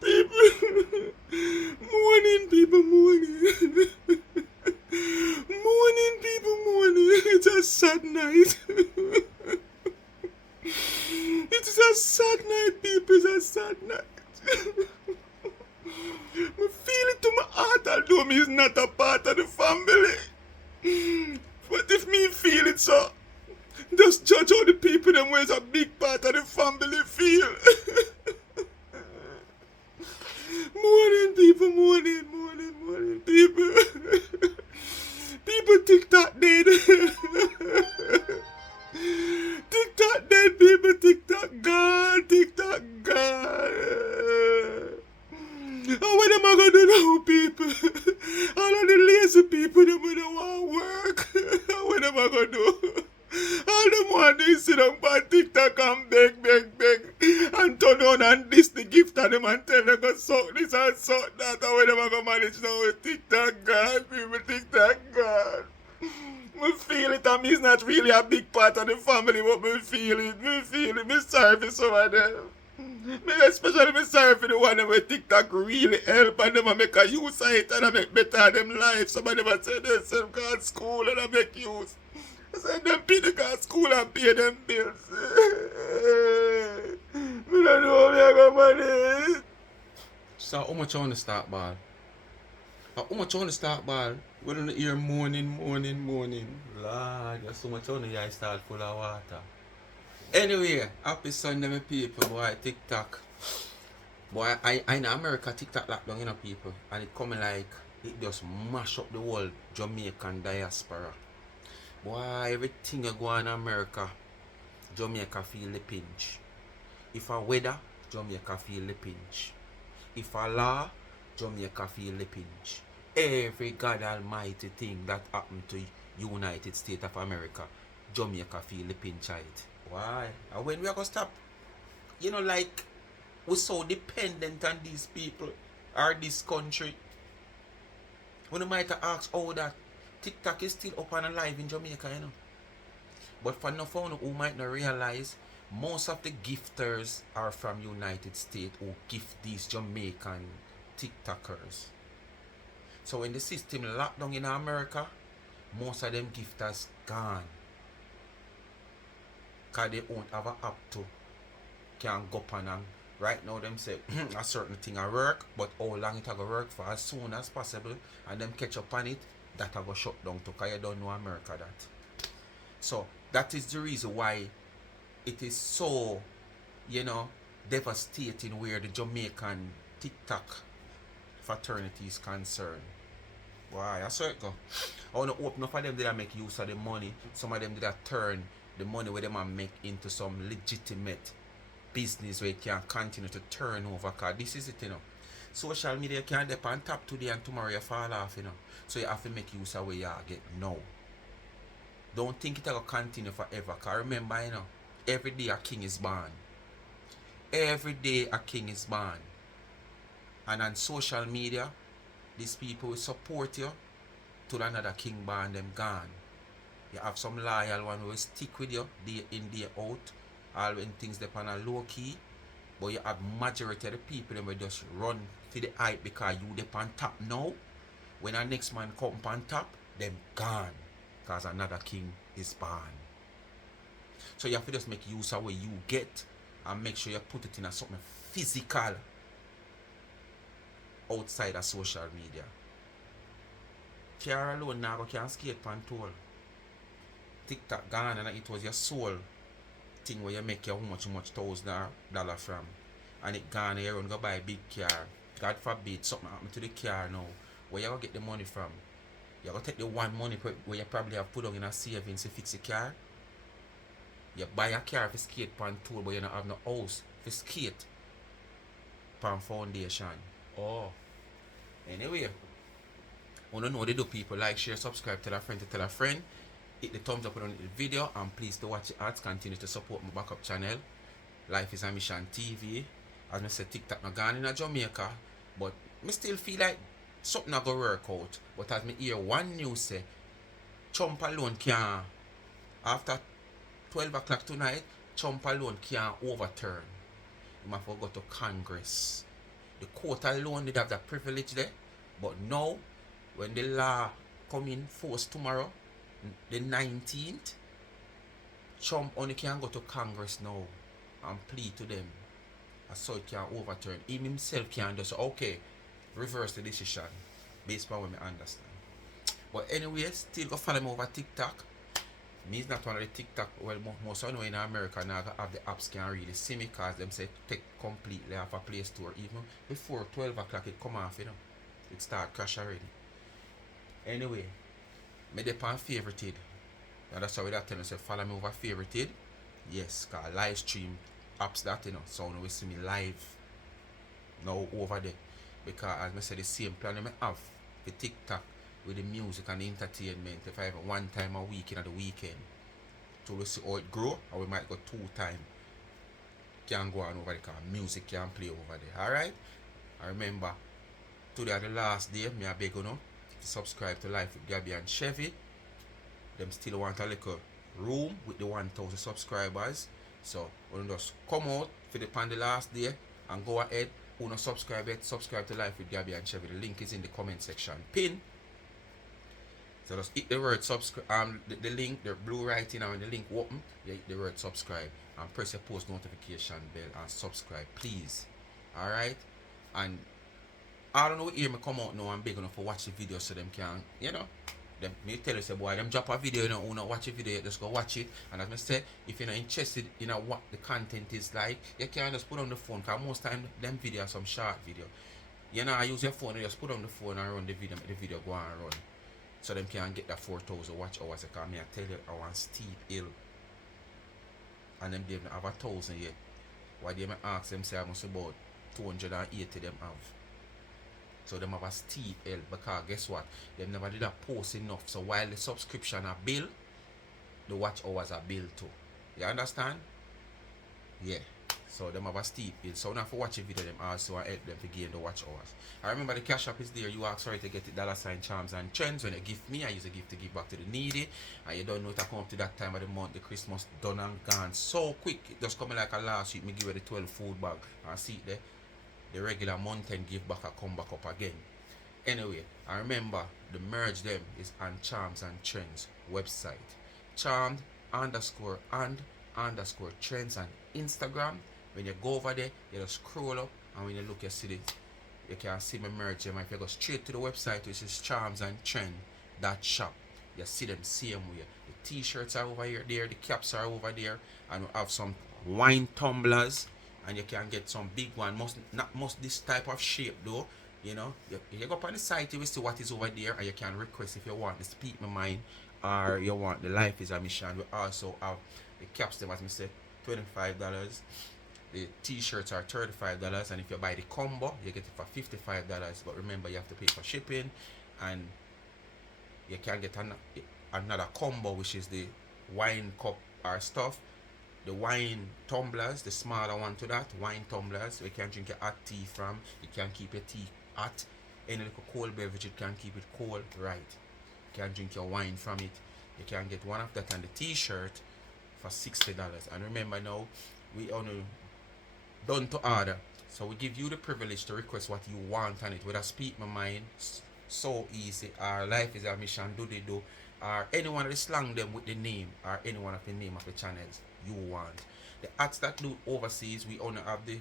People, morning, people, morning. Morning, people, morning. It's a sad night. It is a sad night, people. It's a sad night. I feel it to my heart, although me is not a part of the family. But if me feel it, so just judge how the people them ways a big part of the family feel. Morning, people, morning, people. People TikTok dead. TikTok dead, people. TikTok gone. TikTok gone. Oh, what am I gonna do now, people? All of the lazy people, them when they want work. What am I gonna do? All them want to sit down on TikTok and beg, and turn on and this the gift of them and tell them go suck this and suck that. And when am I gonna manage now with TikTok God, people, TikTok God. Me feel it, and me is not really a big part of the family, but me feel it, me sorry for some of them. Me especially me sorry for the one that where TikTok really help and them a make a use of it and I make better of them life. Some of them a say they send go to school and I make use. I send them pay to go to school and pay them bills. Me don't know how me I got money. So how much you want to start ball? How much you want to start ball? We don't hear morning. Lord, there's so much on the eye start full of water. Anyway, happy Sunday, my people. Boy, TikTok. Boy, I in America, TikTok lockdown, you know, people. And it coming like, it just mash up the whole Jamaican diaspora. Boy, everything you go on in America, Jamaica feel the pinch. If a weather, Jamaica feel the pinch. If a law, Jamaica feel the pinch. Every God almighty thing that happened to United States of America, Jamaica feel the pinch of it. Why? And when we are going to stop? You know, like, we're so dependent on these people or this country. When you might ask how that TikTok is still up and alive in Jamaica, you know. But for no phone who might not realize, most of the gifters are from United States who gift these Jamaican TikTokers. So when the system locked down in America, most of them gifters gone. Because they won't have an app to can go up and right now them say a certain thing will work, but how long it will work for as soon as possible and them catch up on it, that will go shut down too, because you don't know America that. So that is the reason why it is so, you know, devastating where the Jamaican TikTok fraternity is concerned. Why? I saw it go. I want to open up for them did make use of the money. Some of them did turn the money where they make into some legitimate business where it can continue to turn over. Because this is it, you know. Social media can dip on top today and tomorrow you fall off, you know. So you have to make use of where you get now. Don't think it will continue forever. Because remember, you know, every day a king is born. Every day a king is born. And on social media, these people will support you till another king born them gone. You have some loyal one who will stick with you day in, day out, all when things depend on low key. But you have majority of the people that will just run for the hype because you depend on top now. When our next man come on top, them gone. Because another king is born. So you have to just make use of what you get and make sure you put it in a something physical outside of social media. Car alone now can skate pan toll. TikTok gone and it was your soul thing where you make your how much $1,000 from. And it gone here and go buy a big car. God forbid something happen to the car now. Where you gonna get the money from? You gonna take the one money where you probably have put on in a savings to fix the car. You buy a car for skate pan tool but you don't have no house for skate pan foundation. Oh. Anyway, I want to know what they do, people. Like, share, subscribe, tell a friend to tell a friend. Hit the thumbs up on the video and please to watch the ads. Continue to support my backup channel. Life is a Mission TV. As I said, TikTok not gone in Jamaica, but I still feel like something not gonna work out. But as me hear one news say, Trump alone can after 12 o'clock tonight, Trump alone can't overturn. He have to go to Congress. The court alone did have that privilege there. But now, when the law come in force tomorrow, the 19th, Trump only can go to Congress now and plead to them. So it can overturn. Him himself can just, okay, reverse the decision based on what I understand. But anyway, still go follow me over TikTok. Me is not one of the TikTok, well, most of you know in America now have the apps can really see me because them say take completely off a Play Store. Even before 12 o'clock it come off, you know. It start crash already. Anyway, me dey on favorited. And that's how we tell you, say follow me over favorited. Yes, cause live stream apps that, you know, so now we see me live now over there. Because as I said, the same plan I have the TikTok with the music and the entertainment. If I have one time a week in the weekend, so we see how it grow, or we might go 2 times. Can go on over there because music can play over there. Alright? I remember today the last day, me I beg you know to subscribe to Life with Gabby and Chevy. Them still want a little room with the 1,000 subscribers. So we just come out for the last day and go ahead. Who not subscribe yet, subscribe to Life with Gabby and Chevy. The link is in the comment section. Pin. So just hit the word subscribe. The link, the blue writing, and when the link open, you hit the word subscribe and press your post notification bell and subscribe, please. Alright? And I don't know, hear me come out now and big enough for watch the video so them can, you know. Them, me tell you, say, boy, them drop a video, you know, who not watch a video, just go watch it. And as I said, if you're not interested in what the content is like, you can just put on the phone, because most time, them videos are some short video. You know, I use your phone, you just put on the phone and run the video go and run. So them can get that 4,000 watch hours, because me, I tell you, I want steep hill. And them, they don't have 1,000 yet. Why they may ask them, say, I must about 280 them have. So them have a steep hill, because guess what? Them never did a post enough. So while the subscription are bill, the watch hours are bill too. You understand? Yeah. So them have a steep hill. So now for watch a video, them also help them to gain the watch hours. I remember the cash app is there. You ask for it to get the $ charms and trends. When you give me, I use a gift to give back to the needy. And you don't know it come up to that time of the month, the Christmas done and gone so quick. It just coming like a last week. Me give you the 12 food bag and see it there. The regular month and give back and come back up again. Anyway, I remember the merge them is on Charms and Trends website. Charmed _and_ trends on Instagram. When you go over there, you just scroll up and when you look you see it, you can see my merge them. If you go straight to the website, which is charmsandtrend.shop, you see them same way. The t-shirts are over here, there, the caps are over there, and we have some wine tumblers. And you can get some big one, not this type of shape though. You know, you go up on the site, you will see what is over there, and you can request if you want the Speak My Mind or you want the Life is a Mission. We also have the caps, them as I said, $25. The t-shirts are $35, and if you buy the combo, you get it for $55. But remember, you have to pay for shipping, and you can get another combo, which is the wine cup or stuff. The wine tumblers, the smaller one to that, wine tumblers, you can drink your hot tea from. You can keep your tea hot. Any little cold beverage, you can keep it cold, right. You can drink your wine from it. You can get one of that and the t-shirt for $60. And remember now, we only done to order. So we give you the privilege to request what you want on it. Whether Speak My Mind, so easy, or Life is a Mission, do they do, or any one of the slang them with the name, or any one of the name of the channels you want. The ads that do overseas, we only have the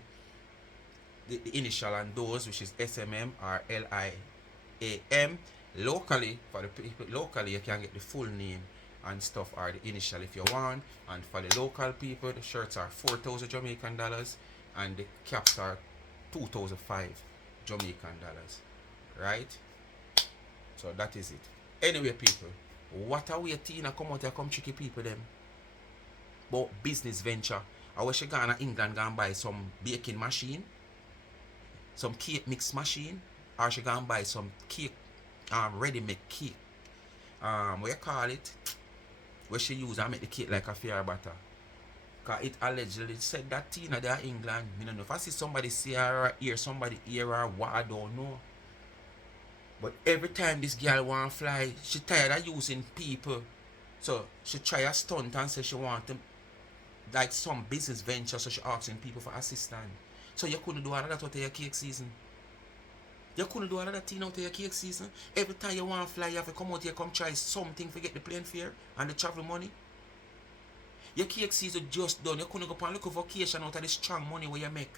initial and those, which is SMM or LIAM. Locally, for the people locally, you can get the full name and stuff, or the initial if you want. And for the local people, the shirts are 4,000 Jamaican dollars and the caps are 2,005 Jamaican dollars. Right? So that is it. Anyway, people, what are we waiting to come out here, come tricky people them? But business venture. I wish you gone to England and buy some baking machine, some cake mix machine, or she gonna buy some cake, ready make cake. What you call it? Where she use and make the cake like a fair butter. Cause it allegedly said that Tina there in England. I don't know if I see somebody say or hear somebody hear or what, I don't know. But every time this girl want fly, she tired of using people. So she try a stunt and say she want to like some business venture, so she asking people for assistance. So you couldn't do all of that out of your cake season. You couldn't do all of that thing out of your cake season. Every time you want to fly, you have to come out here, come try something to get the plane fare and the travel money. Your cake season just done. You couldn't go on look a vacation out of the strong money where you make.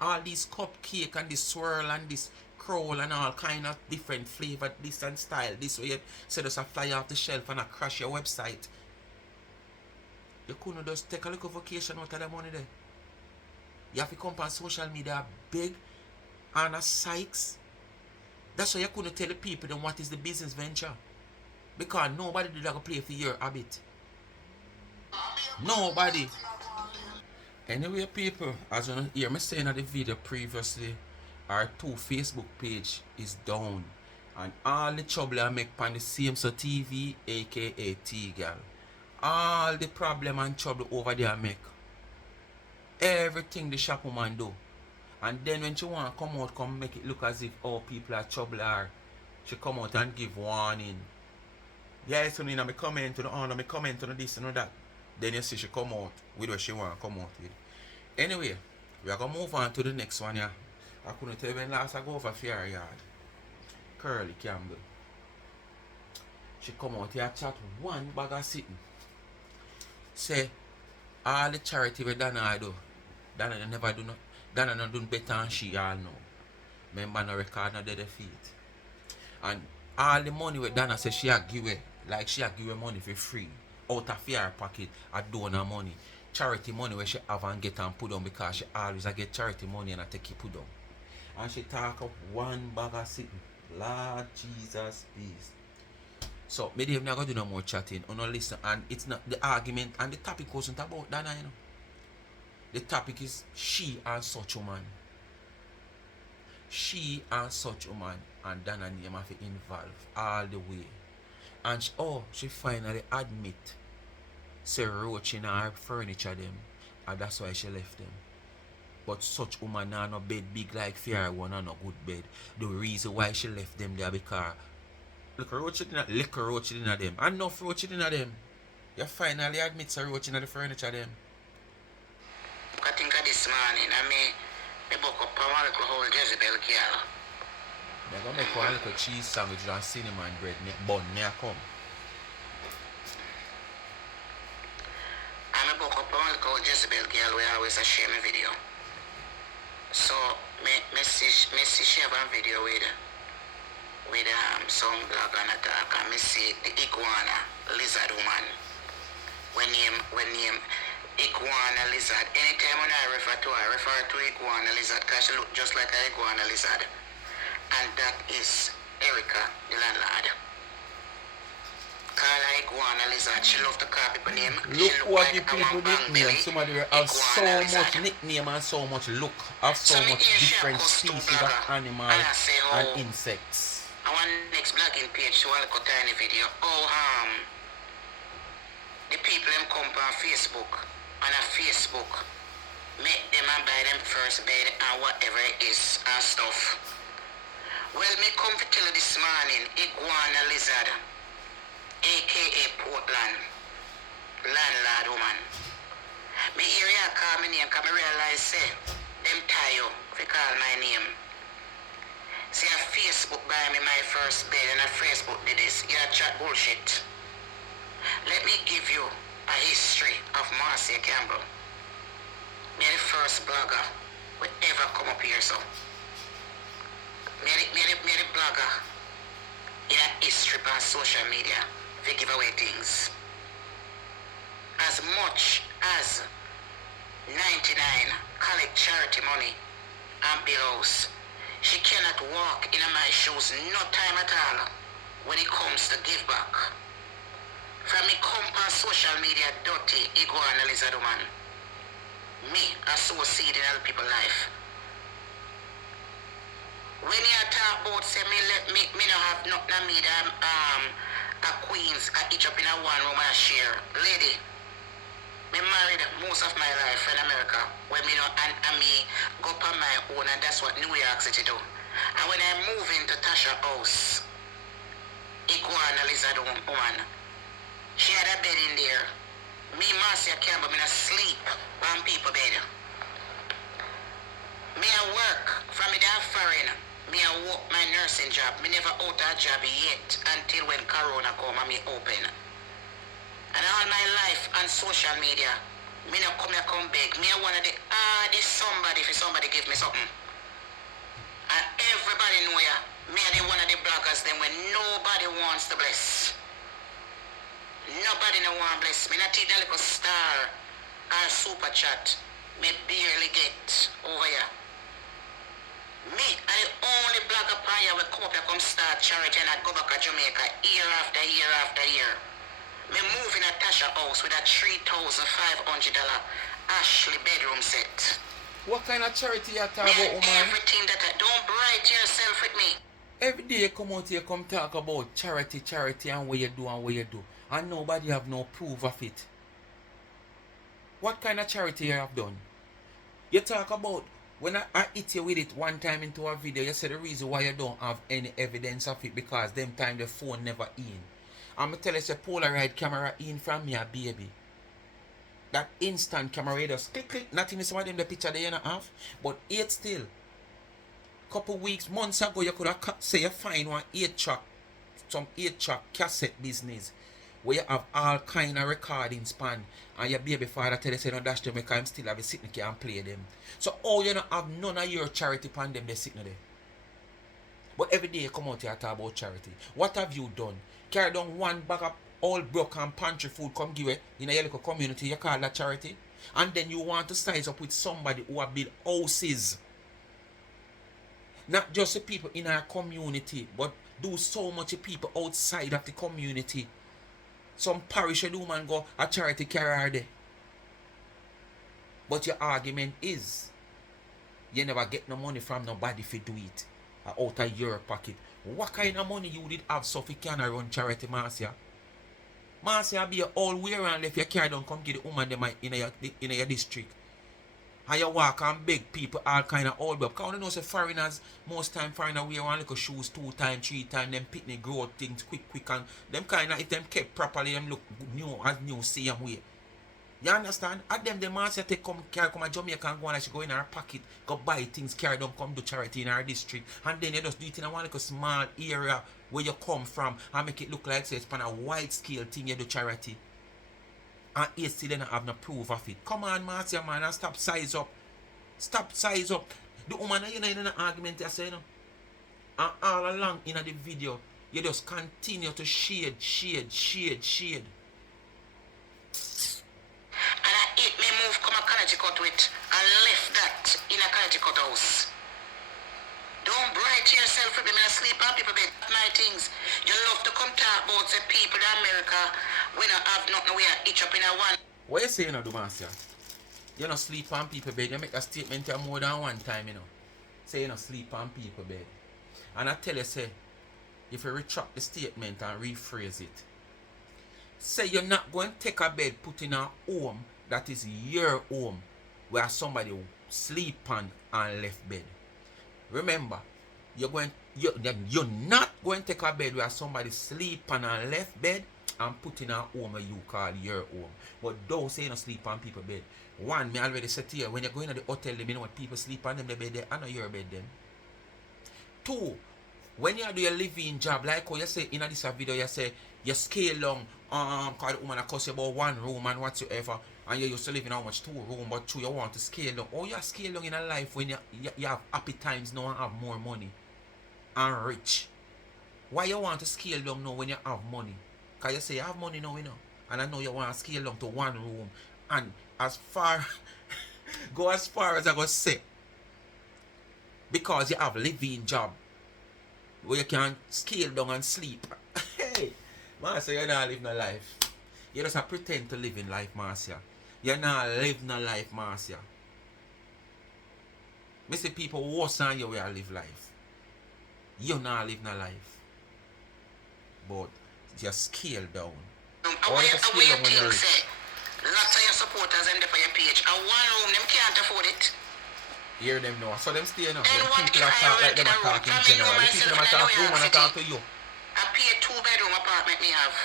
All these cupcake and this swirl and this crawl and all kind of different flavor, this and style. This way you say just a fly off the shelf and a crash your website. You couldn't just take a little vacation out of the money there. You have to come on social media big and a Sykes. That's why you couldn't tell the people then what is the business venture. Because nobody did like play for your habit. Nobody. Anyway, people, as you hear me saying in the video previously, our 2 Facebook page is down. And all the trouble I make on the same so TV, aka T.Gal. All the problem and trouble over there I make. Everything the shop woman do. And then when she want to come out, come make it look as if all people are trouble her. She come out and give warning. Yeah, so in my comment to the honor, my comment on this and that. Then you see she come out with what she want to come out with. Anyway, we are going to move on to the next one. Yeah. I couldn't tell when last I go over Fair Yard. Curly Campbell. She come out here chat one bag of sitting. Say, all the charity we Dana do, Dana never do no, Dana not do better than she all know. Remember no record no dead feet. And all the money with Dana say she a give away, like she a give away money for free. Out of her pocket, a donor money. Charity money where she have and get and put on because she always a get charity money and I take it put on. And she talk up one bag of sitting. Lord Jesus, please. So, maybe I'm not going to do no more chatting. Or no listen. And it's not the argument. And the topic wasn't about Dana, you know. The topic is she and such woman. She and such woman. And Dana name have to involve all the way. And she finally admit. Say Roach in her furniture them. And that's why she left them. But such woman are no bed big like fair one and no good bed. The reason why she left them there because liquor roach in them. And enough roach in them. You finally admit a roach in the furniture them. I think of this morning, I book up a little whole Jezebel girl. They're gonna make one little cheese sandwich and cinnamon bread bun near come. I book up a little Jezebel girl where I always share my video. So me see share one video with some blog and attack and me see the iguana lizard woman. When name iguana lizard. Anytime when I refer to iguana lizard because she look just like an iguana lizard. And that is Erica, the landlord. Call her iguana lizard. She love to call people name. Look she what like the people nickname. Somebody have so much nickname and so much look. Have so much different species of animals and insects. I want next blogging page so I'll cut tiny video. The people them come on Facebook and a Facebook make them and buy them first bed and whatever it is and stuff. Well, me come to tell you this morning, iguana lizard, aka Portland, landlord woman. Me hear you call my name because I realize say, them tie you if you call my name. See a Facebook buy me my first bed and a Facebook did this. You chat bullshit. Let me give you a history of Marcia Campbell. Me the first blogger will ever come up here so. Me the blogger in a history on social media to give away things. As much as 99 college charity money and bills, she cannot walk in my shoes no time at all when it comes to give back. From me come on social media dirty iguana lizard woman. Me associate in other people's life. When you talk about say me no have nothing on me that a queens I each up in a one room and share. Lady, me married most of my life in America when me know and me go up on my own and that's what New York City do. And when I move into Tasha house, iguana lizard woman, she had a bed in there. Me must Marcia can't, but me not sleep on people bed. Me a work from me that foreign. Me a work my nursing job. Me never out a job yet until when Corona come and me open. And all my life on social media, me not come beg. Me a one of the hardest somebody for somebody give me something. And everybody know ya. Me a the one of the bloggers them when nobody wants to bless. Nobody no want bless. Me not take that little star or super chat. Me barely get over here. Me are the only blogger upon here will come up and come start charity and I go back to Jamaica year after year after year. Me move in a Tasha house with a $3,500 Ashley bedroom set. What kind of charity you talk Me about, and woman? everything that I don't bright yourself with me. Every day you come out here, come talk about charity, and what you do and what you do. And nobody have no proof of it. What kind of charity you have done? You talk about, when I hit you with it one time into a video, you say the reason why you don't have any evidence of it because them time the phone never in. I'm tell you, say Polaroid camera in from me a baby. That instant camera just click, not even some of them the picture they you not have, but it still. Couple weeks, months ago, you could have say you find some 8-track cassette business where you have all kind of recording span and your baby father tell you say no dash them because I'm still have a sitting here and play them. So you don't have none of your charity pan them they sitting there. But every day you come out here and talk about charity. What have you done? Carry down one bag of all broken pantry food come give it in a your little community, you call that charity? And then you want to size up with somebody who have built houses. Not just the people in our community, but do so much people outside of the community. Some parish do man go a charity carrier there. But your argument is you never get no money from nobody if you do it out of your pocket. What kind of money you did have so if you can run charity, Marcia? Marcia be all way around if you carry down come give the woman them in your district. And you walk and beg people all kind of old up. Because you know say foreigners, most time foreigners wear one little shoes 2 times, 3 times, them picnic grow things quick and them kind of if them kept properly them look new same way. You understand? At them Marcia take come a Jamaica and go and she go in her pocket, go buy things, carry them, come do charity in her district. And then you just do it in a one little small area where you come from and make it look like say it's on a wide scale thing you do charity. And you still don't have no proof of it. Come on, Marcia, man, and stop size up. Stop size up. The woman, you know, in an argument, I say, you know. And all along in the video, you just continue to shade. And I eat me move come a Connecticut with and left that in a Connecticut house. Don't bright yourself with me and sleep on people bed. My things. You love to come talk about the people in America when I have nothing we are each up in a one. What you say, you know, Marcia? You don't sleep on people bed. You make a statement here more than one time, you know. Say you don't sleep on people bed. And I tell you, say, if you retract the statement and rephrase it, say you're not going to take a bed, put in a home that is your home, where somebody sleep on and left bed. Remember, you're not going to take a bed where somebody sleep on and left bed and put in a home where you call your home. But don't say you don't sleep on people's bed. One, me already said here, when you're going to the hotel, you know what people sleep on them the bed there, I know your bed then. 2, when you do your living job, like how you say in this video, you say you scale long, cause the woman cost you about 1 room and whatsoever, and you used to live in how much 2 room, but 2 you want to scale down. Oh, you scale down in a life when you have happy times now and have more money and rich. Why you want to scale down now when you have money? Cause you say you have money now, you know, and I know you want to scale down to 1 room and go as far as I go say, because you have living job where you can scale down and sleep. Hey, Marcia, you not live no life. You just pretend to live in life, Marcia. You not live no life, Marcia. Me see people worse than you where live life. You not live no life. But just scale down. Or you scale down when you're rich. Lots of your supporters end up on your page. And 1 room, them can't afford it. Hear them now. So them stay now. And Them what people if that talk I like them rent are a room? talking Family general. room The people myself, that talk I to know want to talk to city. you. I pay a 2-bedroom apartment me have.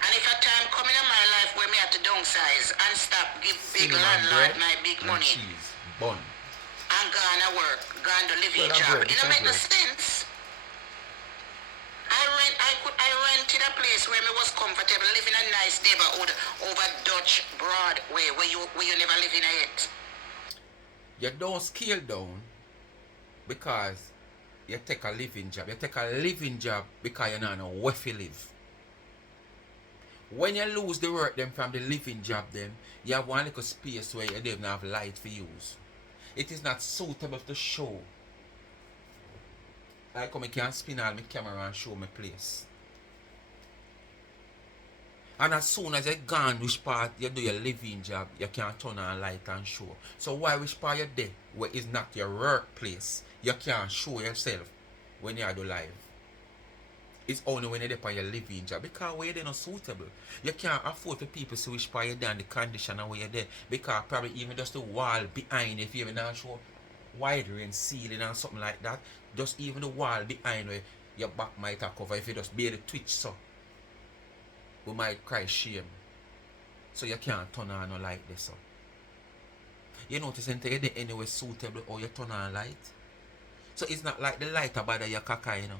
And if a time come in my life where me have to do downsize and stop give big Cinnamon landlord bread my big and money cheese. Bun. and gone to work, gone to living Bread and job. bread, It this don't and make no bread. sense. I rented a place where me was comfortable, living a nice neighborhood over Dutch Broadway where you never live in it. You don't scale down because you take a living job. You take a living job because you don't know where you live. When you lose the work them from the living job them, you have one little space where you don't have light for use. It is not suitable to show. I come, I can spin all my camera and show my place. And as soon as you gone which part you do your living job, you can turn on light and show. So why which part you're there where is not your workplace, you can't show yourself when you do live. It's only when you're there on your living job. Because where you're not suitable. You can't afford for people to see which part you're there and the condition and where you're there. Because probably even just the wall behind, if you even not show wide range ceiling and something like that, just even the wall behind where your back might have cover if you just barely twitch so. We might cry shame. So you can't turn on no light there so. You notice until you're there anyway suitable or you turn on light. So it's not like the light about your caca, you know.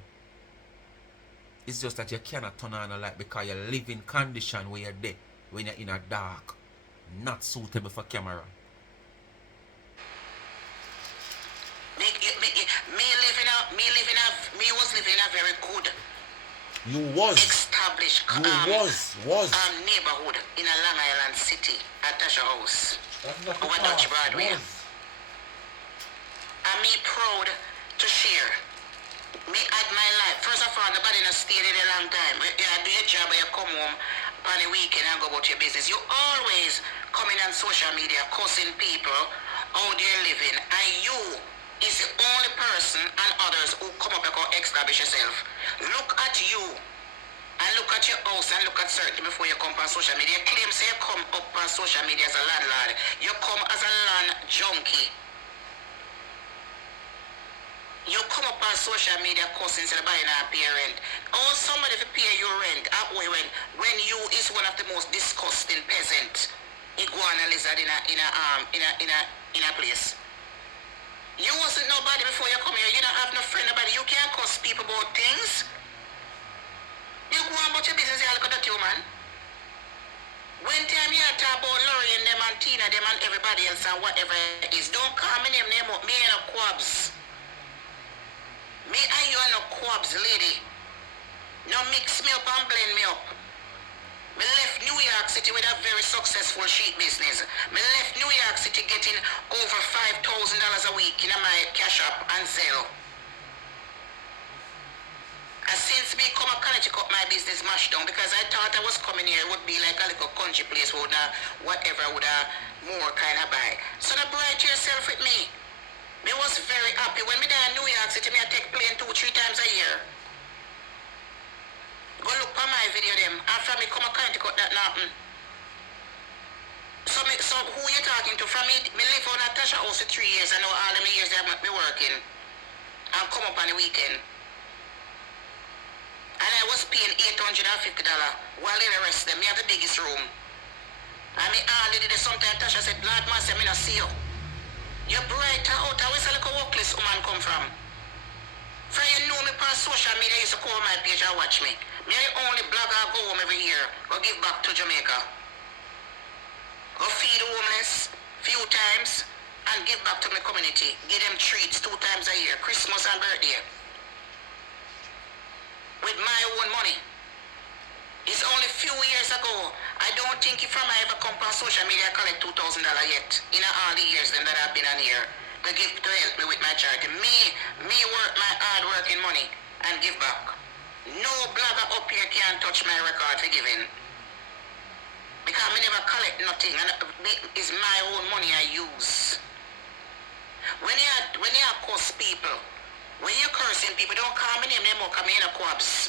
It's just that you cannot turn on a light because you live in condition where you're there when you're in a dark. Not suitable for camera. Me was living in a very good You was. established neighborhood in a Long Island city at Tasha House over Dutch Broadway. And me proud to share. Me had my life. First of all, nobody not stayed in a long time. You do your job and you come home on the weekend and go about your business. You always coming on social media cussing people how they're living. And you is the only person and others who come up and go establish yourself. Look at you and look at your house and look at certain before you come on social media. You claim say you come up on social media as a landlord. You come as a land junkie. You come up on social media cussing instead of buying a pay rent. Or somebody to pay your rent when you is one of the most disgusting peasant iguana lizard in a place. You wasn't nobody before you come here. You don't have no friend nobody. You can't cuss people about things. You go on about your business, you look at that you man. When time you talk about Laurie and them and Tina, them and everybody else and whatever it is, don't call me name up. Me ain't no quabs. Me and you are no quabs, lady. No mix me up and blend me up. Me left New York City with a very successful sheet business. Me left New York City getting over $5,000 a week in my Cash App and Zelle. And since me come to Connecticut, my business mashed down because I thought I was coming here, it would be like a little country place would whatever would more kind of buy. So now bright yourself with me. Me was very happy when me there in New York City, me I take plane 2-3 times a year. Go look for my video them. After me come a Connecticut that nothing. So who you talking to? From me live on Natasha house for 3 years. I know all of my years that me working. And come up on the weekend. And I was paying $850 while in the rest of them. Me have the biggest room. And me already did sometimes Tasha said, Lord Master, me not see you. You're bright out. Where's a little workless woman come from? For you know me on social media, you used to call my page and watch me. Me the only blogger go home every year. Go give back to Jamaica. Go feed the homeless few times and give back to my community. Give them treats 2 times a year, Christmas and birthday. With my own money. It's only few years ago. I don't think if I ever come on social media I collect $2,000 yet. In all the years then that I've been on here. To help me with my charity. Me work my hard working money and give back. No blogger up here can touch my record for giving. Because I never collect nothing and it's my own money I use. When you curse people, when you're cursing people, don't call me name them up, come in a quabs.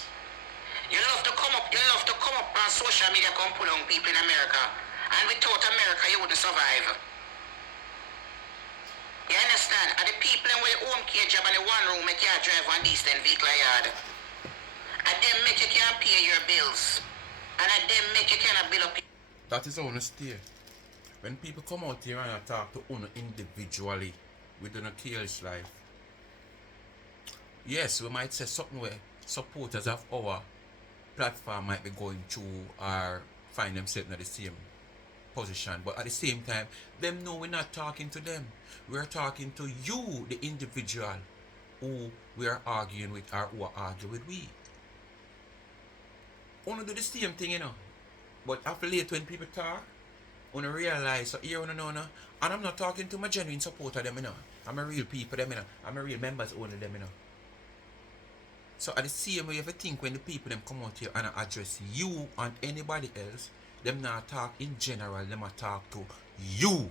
You love to come up on social media, come pull on people in America. And without America you wouldn't survive. You understand? And the people in where home care job and the one room make you drive one decent vehicle yard. And them make you can pay your bills. And then make you cannot build up. That is how you stay. When people come out here and talk to you individually within a careless life, yes, we might say something where supporters of our platform might be going through or find themselves in the same position, but at the same time, them know we're not talking to them. We're talking to you, the individual who we are arguing with or who are arguing with we. Wanna do the same thing, you know. But after late when people talk, wanna realize so here wanna know, no? And I'm not talking to my genuine supporter them, you know. I'm a real people them, you know. I'm a real members only them, you know. So at the same way, you have to think when the people them come out here and address you and anybody else, them not talk in general, them a talk to you.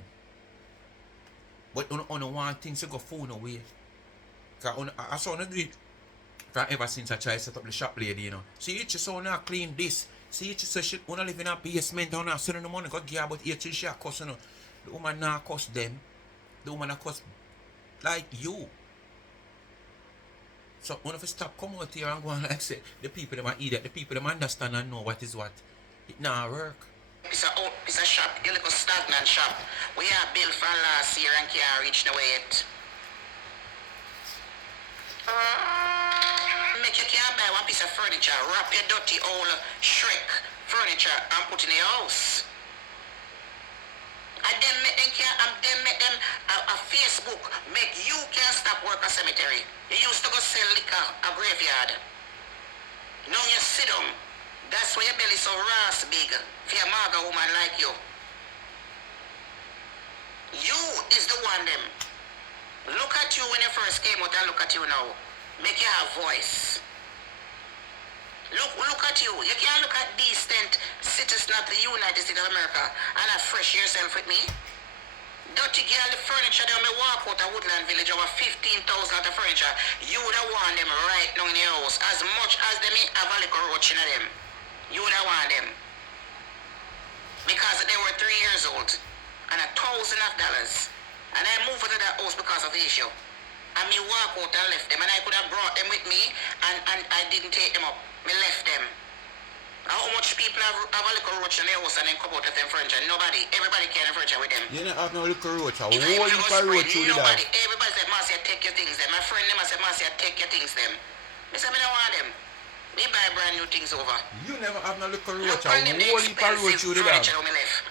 But on one thing to go phone away. Cause I saw do it from ever since I tried to set up the shop lady, you know. See it just so now clean this. See it just so shit wanna live in a basement and not sending the money got gear about here she a cuss, you know. The woman not cuss them. The woman a cuss like you. So one of us stop come out here and go and like say the people them are idiot, the people them understand and know what is what. It not work. It's a shop, a little stagnant shop. We have built from last year and can't reach the way yet. Make you can't buy one piece of furniture, wrap your dirty old Shrek furniture and put in your house. And then make them a Facebook make you can't stop work at cemetery. You used to go sell liquor a graveyard. Now you sit down. That's why your belly so ras big for a maga woman like you. You is the one them. Look at you when you first came out and look at you now. Make you have voice. Look at you. You can't look at decent citizen of the United States of America and fresh yourself with me. Dirty girl, the furniture there, me walk out of Woodland Village over 15,000 of the furniture. You would have want them right now in your house. As much as them have a little roach in them. You would have want them. Because they were 3 years old. And $1,000. And I moved out of that house because of the issue. And me walk out and left them. And I could have brought them with me. And I didn't take them up. Me left them. How much people have a little roach in their house and then come out of them furniture? Nobody. Everybody carry furniture with them. You don't have no little roach. A whole If heap of roach you nobody. Everybody said, Marcia, take your things them. My friend them said, Marcia, take your things them. Me say, me don't want them. Me buy brand new things over. You never have no little roach. Look A on them whole heap of roach you did have. furniture me left.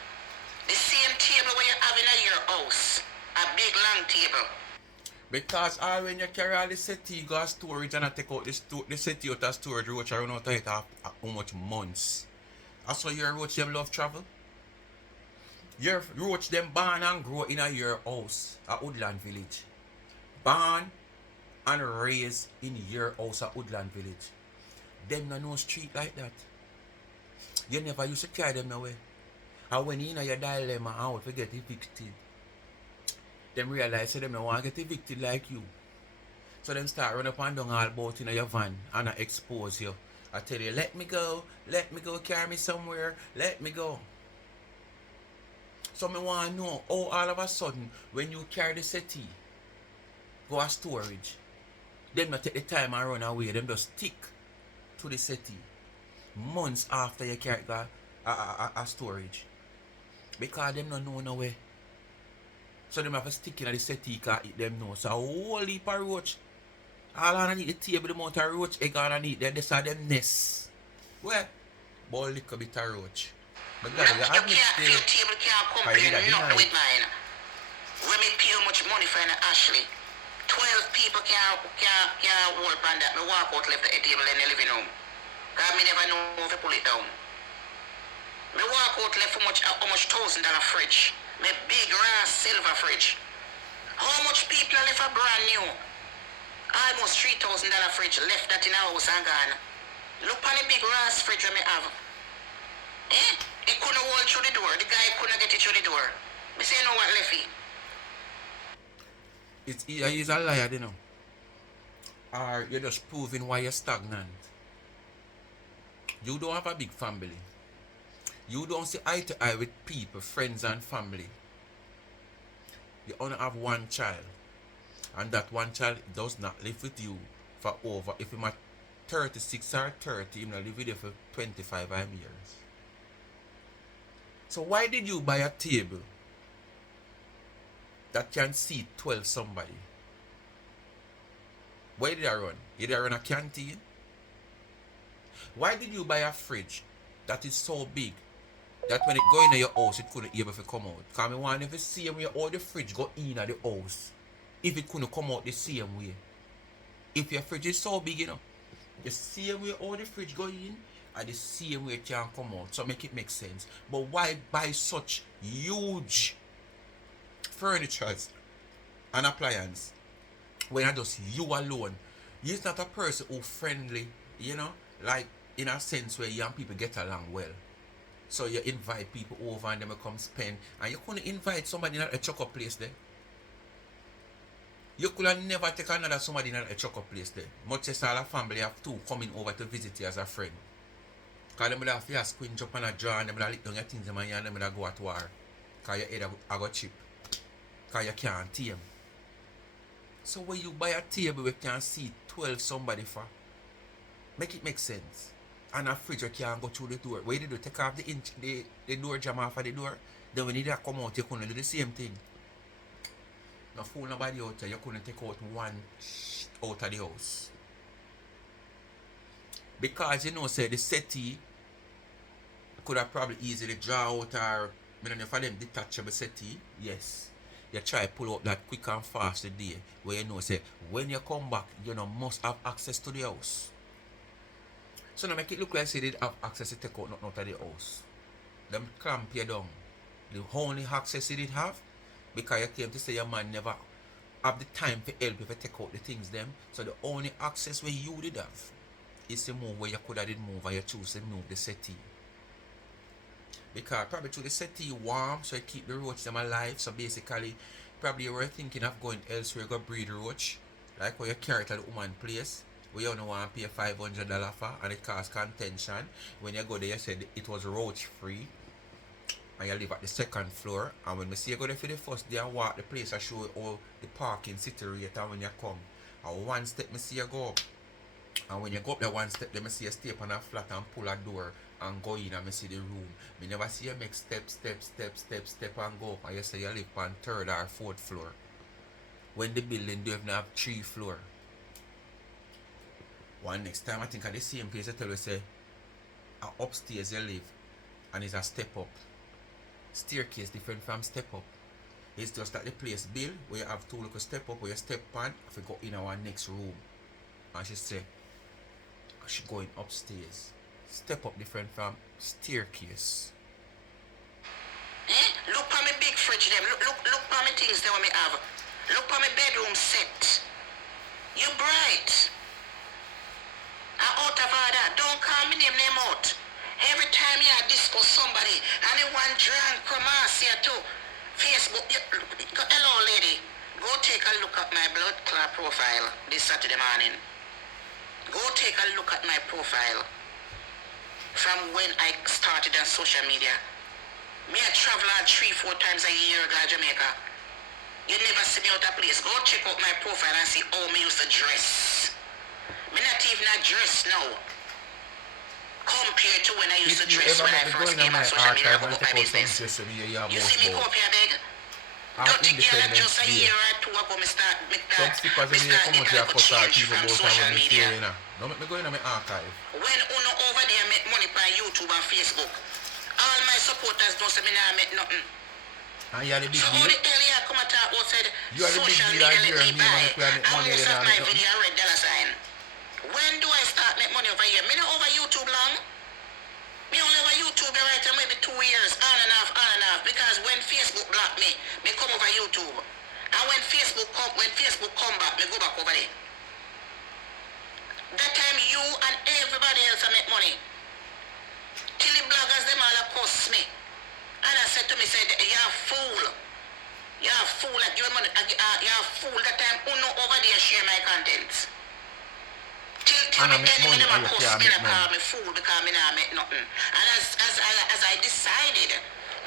The same table where you have in your house. A big long table. Because all when you carry all the settee go to storage and I take out the settee out of storage, roach I run out of it after how much months. That's why your roach them love travel. Your roach them born and grow in your house at Woodland Village. Born and raised in your house at Woodland Village. Them no street like that. You never used to carry them away. And when you know your dilemma how to get evicted, them realize so them no want to get evicted like you. So them start run up and down all about in your van and I expose you. I tell you, let me go, carry me somewhere, let me go. So me want to know how all of a sudden when you carry the settee, go to storage, them not take the time and run away, them just stick to the settee months after you carry it a storage. Because them not know no way. So them have to stick in the settee because it them know. So a whole heap of roach. All underneath the table, the amount of roach egg underneath there, this are them nests. Well, boil little bit of roach. But God, you have me still. Your table can't compare nothing with mine. When me pay how much money for an Ashley, 12 people can't hold on that. Me walk out left the table in the living room. God, me never know if I pull it down. Me walk out left how much $1,000 fridge. Me big raw silver fridge. How much people left a brand new? Almost $3,000 fridge left that in our house and gone. Look on the big raw fridge that me have. It couldn't hold through the door. The guy couldn't get it through the door. Me say, you know what, Leffy? It's either he's a liar, you know. Or you're just proving why you're stagnant. You don't have a big family. You don't see eye to eye with people, friends and family. You only have one child. And that one child does not live with you for over, if you're 36 or 30, you know, live with you for 25 years. So why did you buy a table that can seat 12 somebody? Why did I run? Did I run a canteen? Why did you buy a fridge that is so big that when it go in your house, it couldn't able to come out? Because I want to see when all the fridge go in the house, if it couldn't come out the same way. If your fridge is so big, you know, the same way all the fridge go in, and the same way it can come out. So make it make sense. But why buy such huge furnitures and appliance when I just you alone? You're not a person who friendly, you know, like in a sense where young people get along well. So you invite people over and them come spend, and you couldn't invite somebody in a chocolate place there. You could have never take another somebody in a chocolate place there. Much as all a family have two coming over to visit you as a friend. Because them would have to squinch up on a jaw and them would have lick down your things and them would have go at war. Because your head have got chip. Because you can't tame. So when you buy a table we can see 12 somebody for, make it make sense. And a fridge you can't go through the door. What you do? Take off the door jam off of the door. Then when you come out, you couldn't do the same thing. No fool nobody out there, you couldn't take out one out of the house. Because you know, say the settee could have probably easily draw out, or I don't know if them detachable settee. Yes. You try pull out that quick and fast the day where you know say when you come back, you know must have access to the house. So now make it look like say they have access to take out nothing out of the house. Them clamp you down. The only access you did have, because you came to say your man never have the time to help you to take out the things them. So the only access where you did have is to move where you could have did move and you choose to move the settee. Because probably to the settee warm, so you keep the roach them alive. So basically, probably you were thinking of going elsewhere, go breed roach. Like where you carry it at the woman place, where you don't want to pay $500 for, and it costs contention. When you go there, you said it was roach free. And you live at the second floor. And when we see you go there for the first day and walk the place, I show you all the parking city rate. And when you come, and one step I see you go up. And when you go up there one step, then I see you step on a flat and pull a door and go in and I see the room. I never see you make step and go up. And you say you live on third or fourth floor. When the building do even have 3 floors. One next time I think at the same place I tell you say upstairs you live and it's a step up. Staircase different from step up. It's just that the place built where you have 2 little step up where you step on if you go in our next room. And she say she going upstairs. Step up different from staircase. Look for me big fridge them. Look for me things that me have. Look for me bedroom set. You bright. Out of order. Don't call me name out. Every time you discuss somebody and you want drunk from us here too. Facebook. Hello lady. Go take a look at my blood clot profile this Saturday morning. Go take a look at my profile from when I started on social media. Me I travel 3-4 times a year to Jamaica. You never see me out of place. Go check out my profile and see how me used to dress. Me not even a dress now. Compared to when I used to dress when I first came on social media about my business. You see me come up here big? Dirty girl and just a year or 2 ago me start get like a change from social media. No, me go in my archive. When uno over there make money by YouTube and Facebook, all my supporters don't say me nah make nothing. And you are the big So deal. how the hell you come and talk outside You are the big social deal media and let you're me me buy and make and money most then of I my make video red dollar sign? When do I start make money over here? Me not over YouTube long. Me only over YouTube right now maybe 2 years on and off because when Facebook block me come over YouTube. And when Facebook come back, me go back over there. That time you and everybody else make money. Till the bloggers them all cost me. And I said to me, said, you're a fool. You're a fool like you money. You're a fool that time uno over there share my contents. Till me enemy them cost me and call me fool because me not make nothing. And as I decided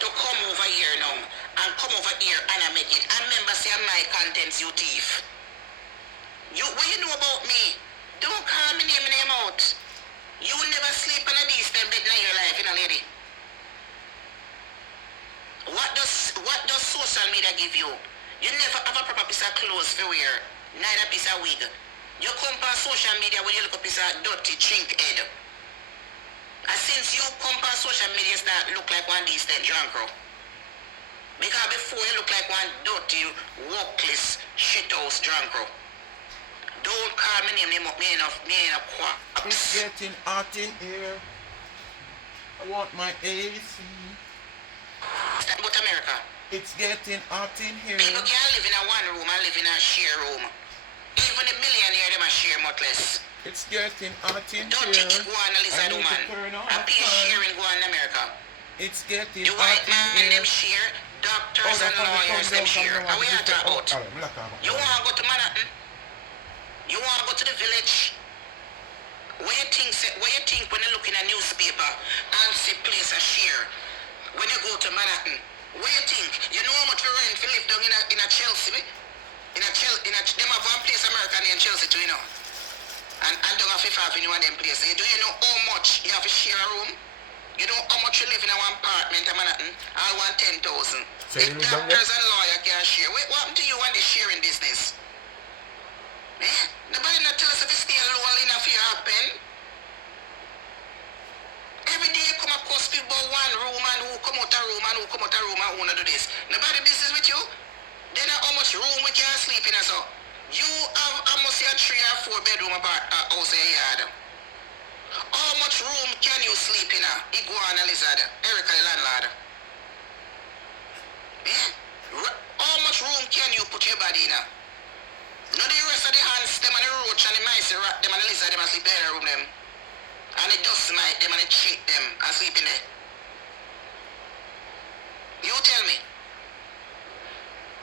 to come over here now and come over here and I make it. And remember say my contents you thief. What you know about me? Don't call me name out. You never sleep on a decent bed in your life, you know, lady. social media give you. You never have a proper piece of clothes to wear, neither piece of wig. You come on social media when you look up piece of dirty chink head. And since you come on social media, you start look like one decent drunk bro. Because before you look like one dirty, workless, shithouse drunk bro. Don't call me name up, me enough quack. It's getting hot in here. I want my AC. But America. It's getting hot in here. People can't live in a one room and live in a share room. Even the millionaire them a share much less. It's getting hot in Don't here. think it go on a lizard woman. A pay sharing go on in America. It's getting The hot white man in here. them share, doctors and lawyers them share. And we are talking about. You want to go to Manhattan? You want to go to the village? What you think when you look in a newspaper and see place a share? When you go to Manhattan, what you think? You know how much we rent for live down in a Chelsea? Them have one place America named Chelsea too, you know. And down a Fifth Avenue and them places. Do you know how much you have to share a room? You know how much you live in a one apartment in Manhattan? All 10,000. So If doctors and lawyers can share, what happened to you and the sharing business? Eh? Nobody not tell us if you stay lonely enough here happen. Every day you come across people one room and who come out a room and who come out a room and who not do this. Nobody business with you. Then how much room we can sleep in so. You have almost a 3 or 4 bedroom house in your yard. How much room can you sleep in a iguana lizard? Erica the landlord. Eh? How much room can you put your body in a? No, the rest of the hands, them and the roach and the mice, rat, them and the lizard, them and sleep in the room, them. And the dust mite, them and the cheat, them, and sleep in there. You tell me.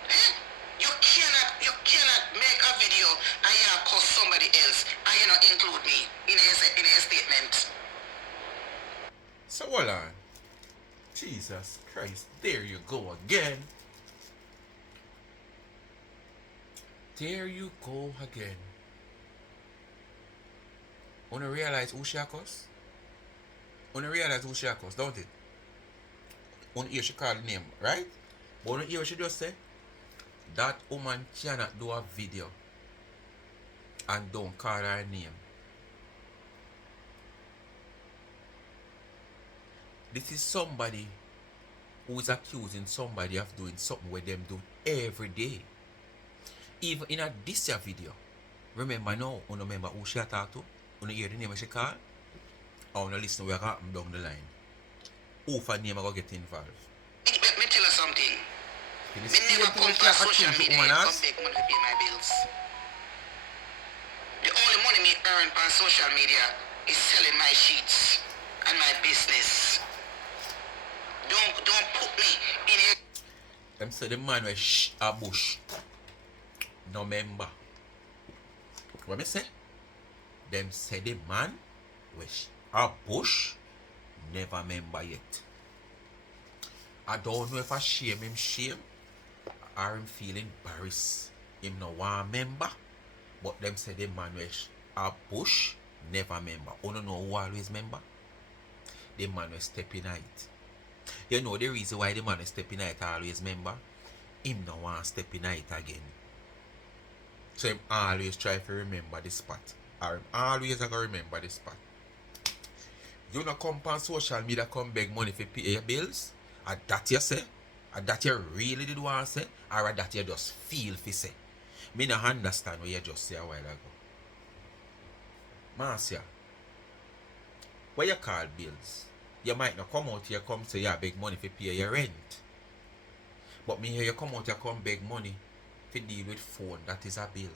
Eh? You cannot make a video and you cause somebody else and you not include me in a statement. So hold on. Jesus Christ. There you go again. There you go again. Wanna realize who she a cuss? Wanna realize who she a cuss, don't it? Wanna hear she call the name, right? But wanna hear what she just say? That woman cannot do a video and don't call her name. This is somebody who is accusing somebody of doing something where them do every day. Even in a this year video, remember now, you remember who she talk to? You hear the name she call? Or you listen to what happen down the line? Who for name I go get involved? Let me tell you something. Me never come to social media and come beg money to pay my bills. The only money me earn on social media is selling my sheets and my business. Don't put me in a... Them say the man was a bush. No member. What me say? Them say the man was a bush. Never member yet. I don't know if I shame him or him feel embarrassed. Him no one member. But them say the man was a bush. Never member. You don't know who always member? The man was stepping it. You know the reason why the man is stepping it always member? Him no want step in it again. So him always try to remember the spot. Or him always gonna remember the spot. You no come on social media come beg money for pay your bills? Or that you say? Or that you really did want to say? Or that you just feel for say? Me no understand what you just say a while ago. Marcia, what you call bills? You might not come out here come say you beg money for pay your rent. But me hear you come out here come beg money to deal with phone, that is a bill.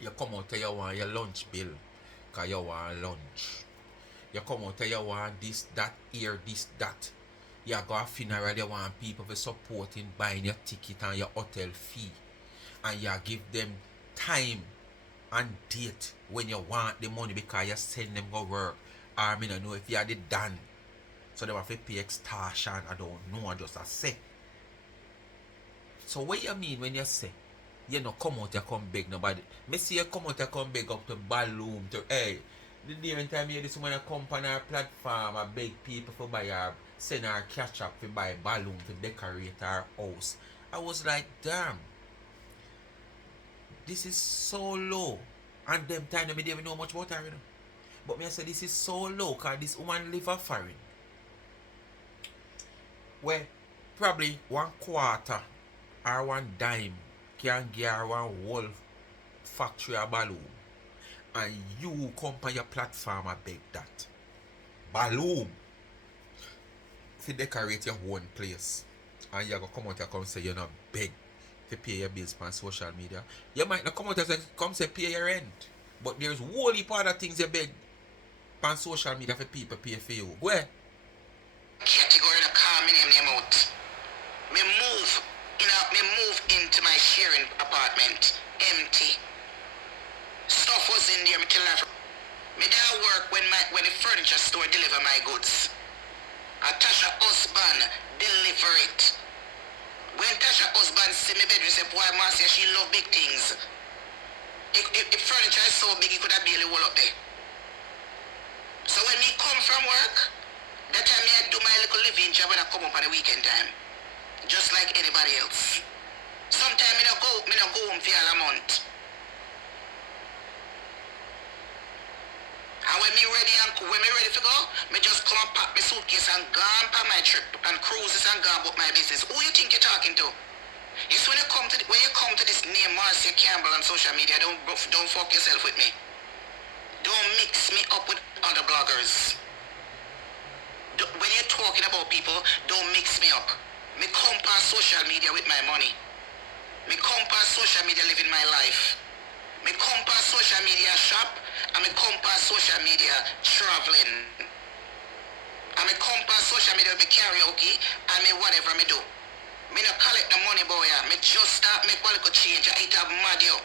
You come out here you want your lunch bill, cause you want lunch. You come out here you want this, that, here, this, that. You go a funeral, you want people to support in buying your ticket and your hotel fee. And you give them time and date when you want the money because you send them go work. Or I don't know if you are the done. So they have to pay extortion. I don't know, I just say. So what you mean when you say you know come out you come beg nobody? Me see you come out you come beg up to Balloon to hey The different time you hear this woman a come on her platform and beg people for buy her, send her catch up for buy balloon to decorate her house. I was like, damn, this is so low. And them time I didn't even know much about her, you know. But me I say this is so low because this woman live a foreign. Where probably 1/4 or 1 dime can give her one whole factory of balloon. And you come on your platform and beg that. Balloon. To decorate your own place. And you're going to come out and come say you're not beg to pay your bills on social media. You might not come out and say, come say pay your rent. But there's whole heap of other things you beg on social media for people pay for you. Where? Category that call me name out. Me move into my sharing apartment empty. Stuff was in there, me tell her. Me there work when the furniture store deliver my goods. And Tasha husband deliver it. When Tasha husband see me bedroom, say, boy, man, say she love big things. If furniture is so big, it could have barely wall up there. So when me come from work, that time I do my little living job when I come up on the weekend time. Just like anybody else. Sometimes I go home for a month. And when me ready to go, me just come and pack my suitcase and go on for my trip and cruises and go about my business. Who you think you're talking to? It's when you come to this name Marcia Campbell on social media, don't fuck yourself with me. Don't mix me up with other bloggers. When you're talking about people, don't mix me up. Me come on social media with my money. Me come on social media living my life. Me come on social media shop, and me come on social media traveling. And me come on social media with me karaoke, and me whatever me do. Me no collect the money, boy. Me just start make one little change. It have mad you.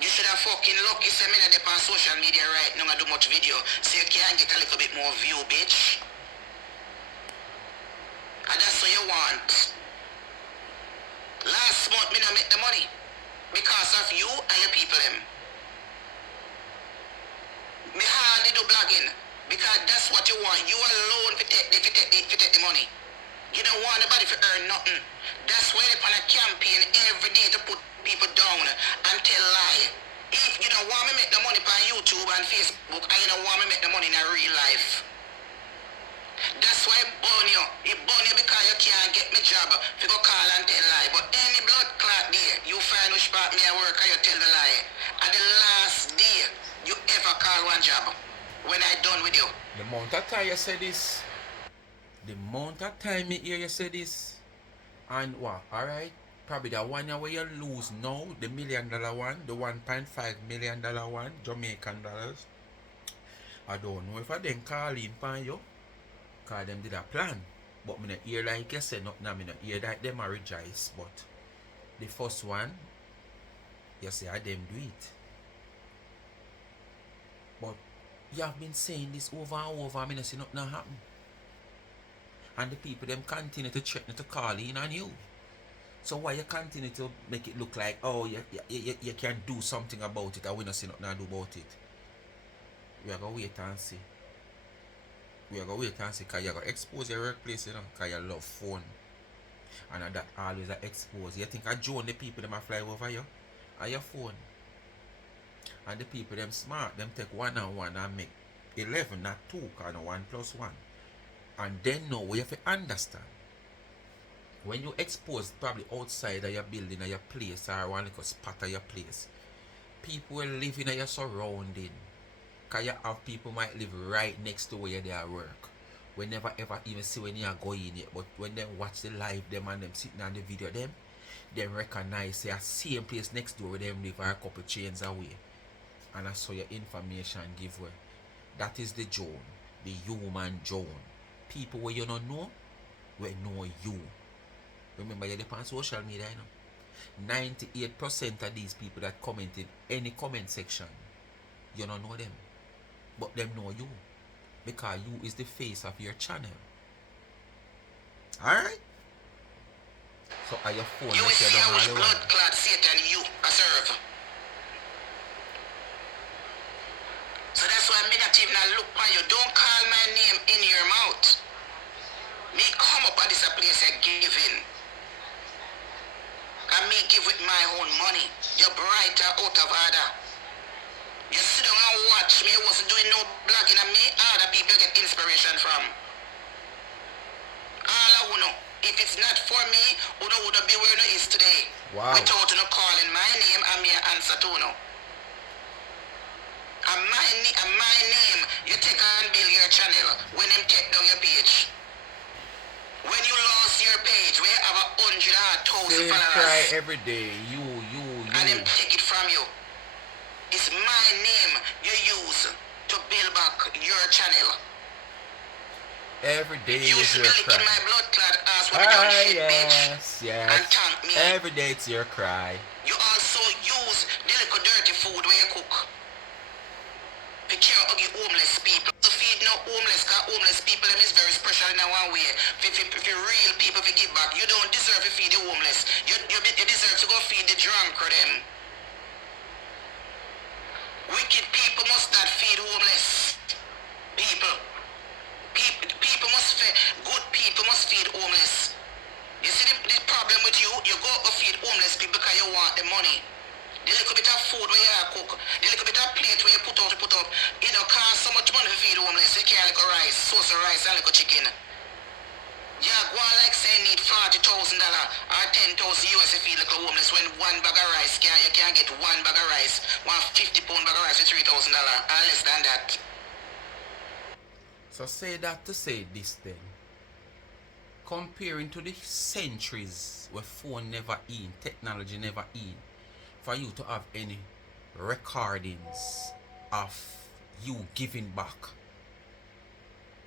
You should have fucking lucky say me not on social media right now I do much video, so you can get a little bit more view, bitch. And that's what you want. Last month me not make the money. Because of you and your people them. Me hardly do blogging. Because that's what you want. You alone to take the money. You don't want nobody to earn nothing. That's why they on a campaign every day to put people down and tell lie. If you don't want me make the money on YouTube and Facebook, and you don't want me make the money in a real life. That's why it burn you. It burn you because you can't get me job if you go call and tell lie. But any blood clot there, you find which part me I work and you tell the lie. And the last day you ever call one job when I done with you. The amount of time you say this. The amount of time me hear you say this. And what? Alright? Probably the one where you lose now, the $1 million one, the $1.5 million one, Jamaican dollars. I don't know if I then call in for you. Because them did a plan. But me not hear like you said nothing. Me not hear that them are rejoice. But the first one, you say I them do it. But you have been saying this over and over. I mean, I see nothing happen. And the people them continue to threaten to call in on you. So why you continue to make it look like, oh, you can do something about it, and we not see nothing to do about it? We are going to wait and see. We are going to wait and see, because you're going to expose your workplace, you know, because you love phone. And that always expose. You think I join the people them a fly over you? Or your phone? And the people them smart, them take 1 and 1 and make 11, not 2, because 1 plus 1. And then now we have to understand. When you expose probably outside of your building or your place or one little spot of your place, people will live in your surrounding. Because you have people might live right next to where they are work. We never ever even see when you are going yet. But when they watch the live them and them sitting on the video them recognize the same place next door where them live are a couple chains away. And I saw your information give way. That is the Joan. The human Joan. People where you don't know, will know you. Remember, you're on social media, you know. 98% of these people that comment in any comment section, you don't know them. But them know you. Because you is the face of your channel. Alright? So are your phone You will see how much blood clot Satan you serve. and me not even look on you. Don't call my name in your mouth. Me come up at this place and giving. And me give with my own money. You're brighter out of order. You sit down and watch me. I wasn't doing no blogging and me. Other people get inspiration from. All I know, if it's not for me, who would be where it is today. Wow. Without you calling my name and me answer to no. And my name, you take and build your channel when them take down your page. When you lost your page, where you have 100,000 Same followers. cry every day. You. And them take it from you. It's my name you use to build back your channel. Every day You is should your be licking cry. my blood clot ass when I done shit, bitch. Yes. And thank me. Every day it's your cry. You also use the little dirty food when you cook. To care of the homeless people. To feed no homeless, because homeless people them is very special in one way. If real people to give back, you don't deserve to feed the homeless. You deserve to go feed the drunk or them. Wicked people must not feed homeless people. People must feed, good people must feed homeless. You see the problem with you go to feed homeless people because you want the money. The little bit of food where you cook, the little bit of plate where you put up, it don't cost so much money to feed homeless. You can't like rice, sauce of rice and like chicken. Yeah, go on like say need $40,000 or 10,000 US to feed like a homeless when one bag of rice you can't get one bag of rice, 150-pound bag of rice for $3,000 or less than that. So say that to say this then. Comparing to the centuries where phone never in, technology never in, for you to have any recordings of you giving back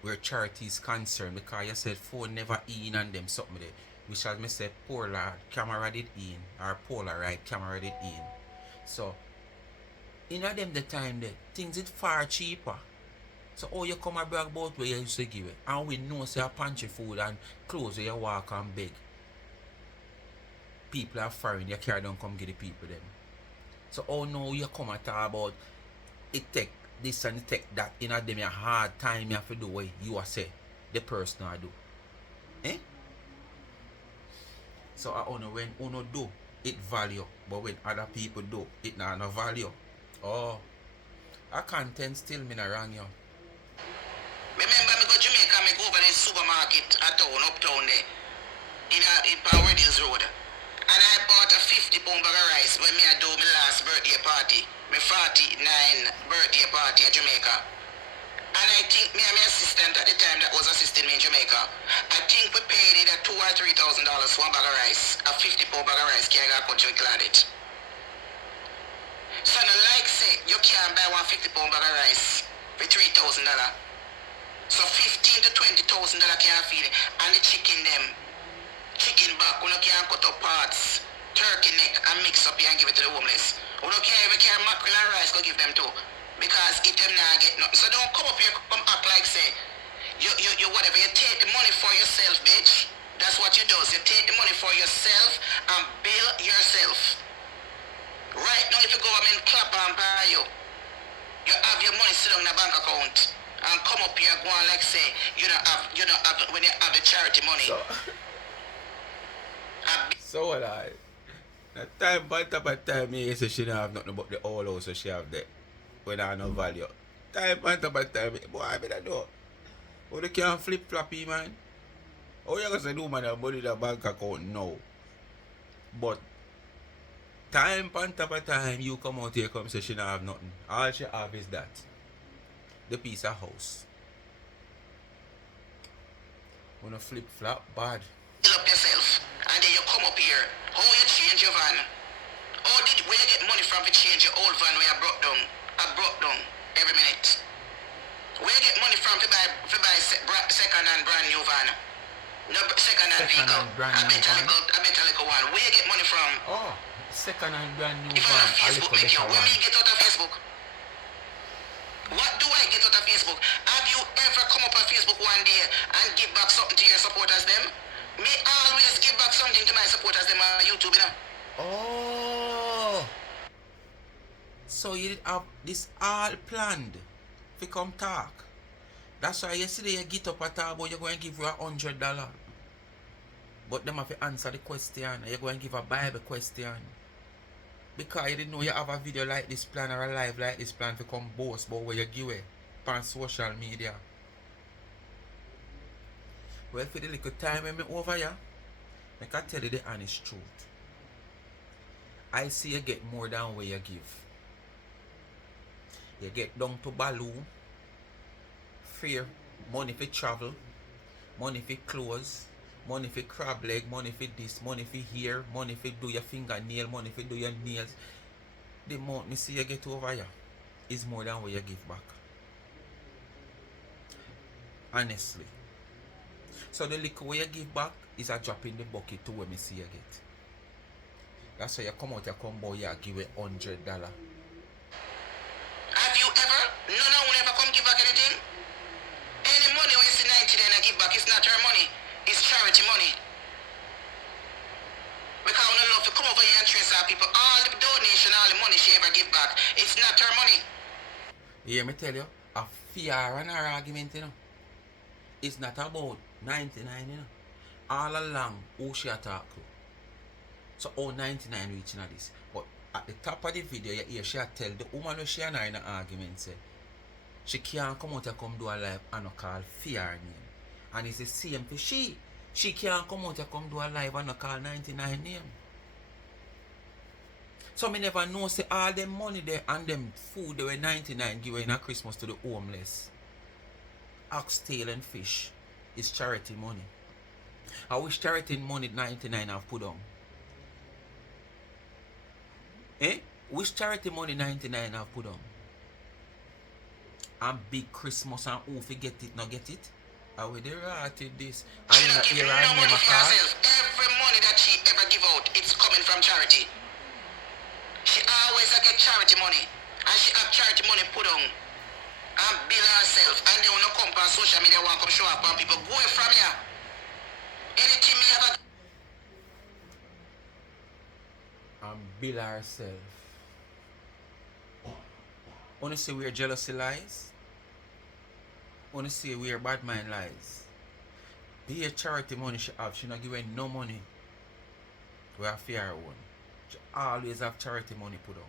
where charity is concerned, because you said phone never in and them something there, which as me say Polaroid camera did in or Polaroid camera did in. So in a them the time there, things is far cheaper. So how you come and brag about where you used to give it, and we know say a pantry food and clothes where you walk and beg. People are foreign, you carry down come get the people them. So how now you come and talk about it take this and it take that, in a them a hard time you have to do what you are say the person I do. So I know when uno do it value, but when other people do it not no value. Oh, a content still me not wrong you. Remember me go Jamaica, me go over the supermarket at town, uptown there, in Power Hills Road. And I bought a 50-pound bag of rice when me I do my last birthday party. My 49 birthday party in Jamaica. And I think me and my assistant at the time that was assisting me in Jamaica, I think we paid either $2,000 or $3,000 for one bag of rice. A 50-pound bag of rice, can't go country with it. So no like say, you can't buy one 50-pound bag of rice for $3,000. So $15,000 to $20,000 can't feed it. And the chicken back, you can't cut up parts, turkey neck and mix up here and give it to the homeless. You can't even carry mackerel and rice go give them too. Because if them not get nothing. So don't come up here, come act like say, you whatever, you take the money for yourself, bitch. That's what you do. You take the money for yourself and build yourself. Right now if the government clap and buy you, you have your money sit on the bank account and come up here go on like say, you don't have when you have the charity money. So what I time but top of time me say she don't have nothing but the all house so she have that when I no value. Time but top of time boy I better do. Oh they can't flip floppy man. Oh you gonna say do man that money in the bank account now. But time on top of time you come out here come say she don't have nothing. All she have is that. The piece of house. Wanna flip flop bad. Fill up yourself and then you come up here. How you change your van? Where you get money from to change your old van where you brought down every minute? Where you get money from to buy second and brand new van? No second hand vehicle. I bet a little one. Where you get money from? Oh, second and brand new If van. on Facebook make you, when me get out of Facebook? What do I get out of Facebook? Have you ever come up on Facebook one day and give back something to your supporters them? Me always give back something to my supporters them on YouTube, you know? Oh. So you did have this all planned fi come talk. That's why yesterday you get up and talk about you're going to give you $100. But them have to answer the question. You're going to give a Bible question. Because you didn't know you have a video like this plan or a live like this plan to come boast about what you give it on social media. Well, for the little time when me over here, I can tell you the honest truth. I see you get more than what you give. You get down to balloon, fear, money for travel, money for clothes, money for crab leg, money for this, money for hair, money for do your fingernail, money for do your nails. The amount me see you get over here is more than what you give back. Honestly. So the little way you give back is a drop in the bucket to what me see you get. That's why you come out, you come boy, you give it $100. Have you ever? No, will never come give back anything. Any money we see 90 and I give back, it's not her money. It's charity money. Because I don't love to come over here and trace our people. All the donation, all the money she ever give back, it's not her money. Yeah, me tell you, a fear and her argument, you know. It's not about 99, you know. All along, who she attack to. So, 99 reaching at this. But at the top of the video, you hear she tell the woman who she and her in an argument, say, she can't come out and come do a live and not call fear name. And it's the same for she. She can't come out and come do a live and not call 99 name. So, me never know, say, all them money there and them food they were 99 given at Christmas to the homeless. Oxtail and fish is charity money. I wish charity money 99 I've put on. Which charity money 99 I've put on? And big Christmas and who forget it, not get it? I will rotted this. I She will not not give hear no her money name a for call. herself. Every money that she ever give out, it's coming from charity. She always get charity money. And she have charity money put on. And bill herself. And they wanna come on social media, want come show up on people. Go away from here. Anything me ever And bill herself. Wanna see where jealousy lies? Wanna see where bad mind lies? The charity money she have, she not giving no money. We have fear one. She always have charity money put on.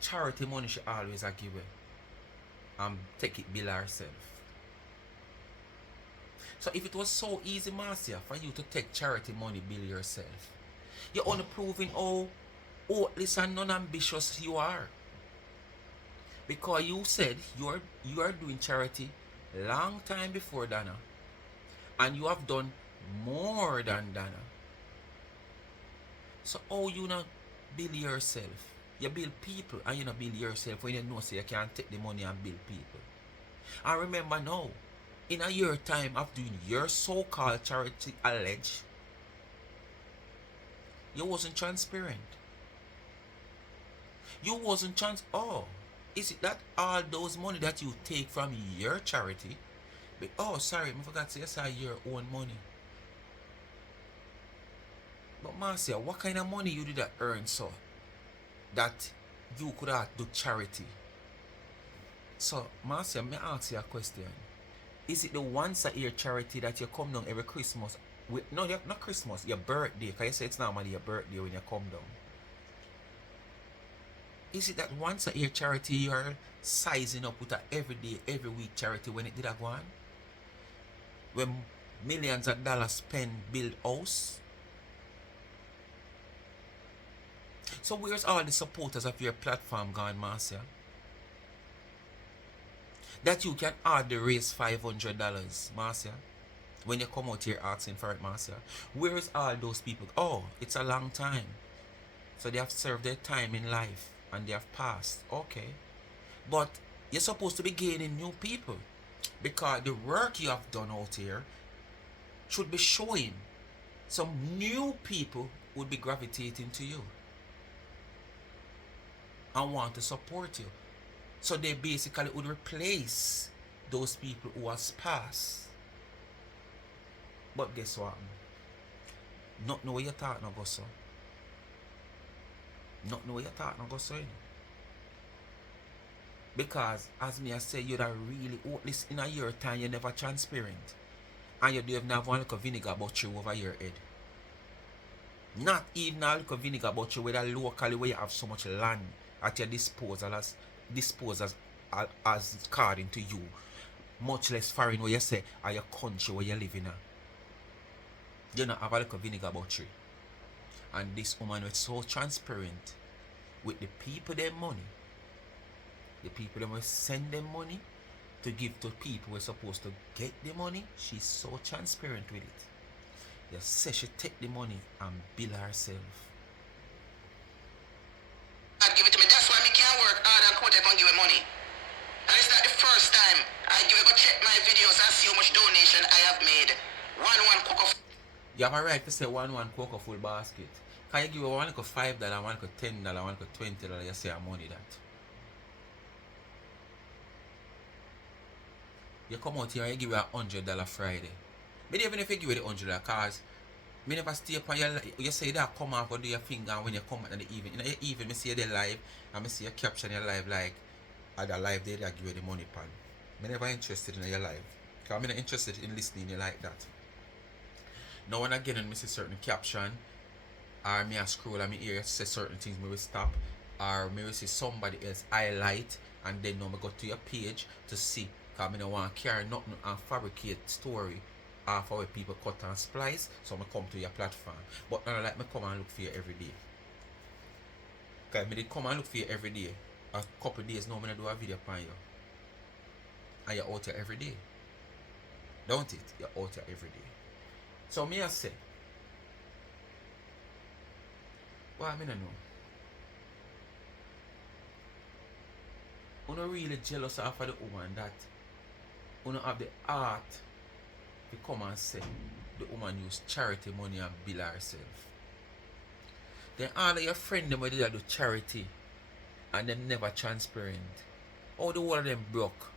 Charity money she always a give her. And take it bill herself. So if it was so easy, Marcia, for you to take charity money bill yourself, you're only proving how hopeless and non-ambitious you are. Because you said you are doing charity long time before Dana. And you have done more than Dana. So how you not bill yourself? You build people and you not build yourself when you know so you can't take the money and build people. And remember now, in a year time of doing your so-called charity alleged, you wasn't transparent. You wasn't is it that all those money that you take from your charity, sorry, I forgot to say your own money. But Marcia, what kind of money you did that earn so that you could have do charity? So Marcia, may I ask you a question? Is it the once a year charity that you come down every Christmas? No, not Christmas, your birthday, because you say it's normally your birthday when you come down. Is it that once a year charity you're sizing up with a everyday, every week charity when it did a go on? When millions of dollars spent build house? So where's all the supporters of your platform gone, Marcia? That you can hardly raise $500, Marcia, when you come out here asking for it, Marcia. Where's all those people? Oh, it's a long time. So they have served their time in life and they have passed. Okay. But you're supposed to be gaining new people because the work you have done out here should be showing. Some new people would be gravitating to you and want to support you. So they basically would replace those people who has passed. But guess what? Not know what you're talking about, so. Not know what you're talking about, so. Because as me I say, you're that really hopeless in a year time, you're never transparent. And you don't even have one little vinegar bottle over your head. Not even a little vinegar bottle where locally where you have so much land at your disposal as according to you. Much less foreign where you say are your country where you live in. You don't have a little vinegar bottle. And this woman was so transparent with the people their money. The people that will send them money to give to people who are supposed to get the money. She's so transparent with it. You say she take the money and bill herself. Give it to me. That's why me can't work hard and come out and give me money. And it's not the first time I give it go check my videos and see how much donation I have made. One cocoa. You have a right to say one cocoa full basket. Can you give her one $5, one $10, one $20? You say a money that. You come out here and you give her $100 Friday. But even if you give her the $100, cause me never stay upon your life. You say that come off or do your finger when you come out in the evening. In the evening, me see you there live and me see you caption your live like at the live day that give you the money pan. Me never interested in your live. Cause I'm not interested in listening you like that. Now when again and me see certain caption or me a scroll and me hear say certain things, me will stop. Or me will see somebody else highlight and then now me go to your page to see. Cause I don't want to carry nothing and fabricate story off how people cut and splice. So I come to your platform. But not like me come and look for you every day. Cause me did come and look for you every day. A couple of days now I do a video upon you. And you're out here every day. Don't it? You're out here every day. So me I say, well I mean I know. I'm not really jealous of the woman that you don't have the heart to come and say the woman use charity money and bill herself. Then all of your friends them did do charity and them never transparent. All the whole of them broke.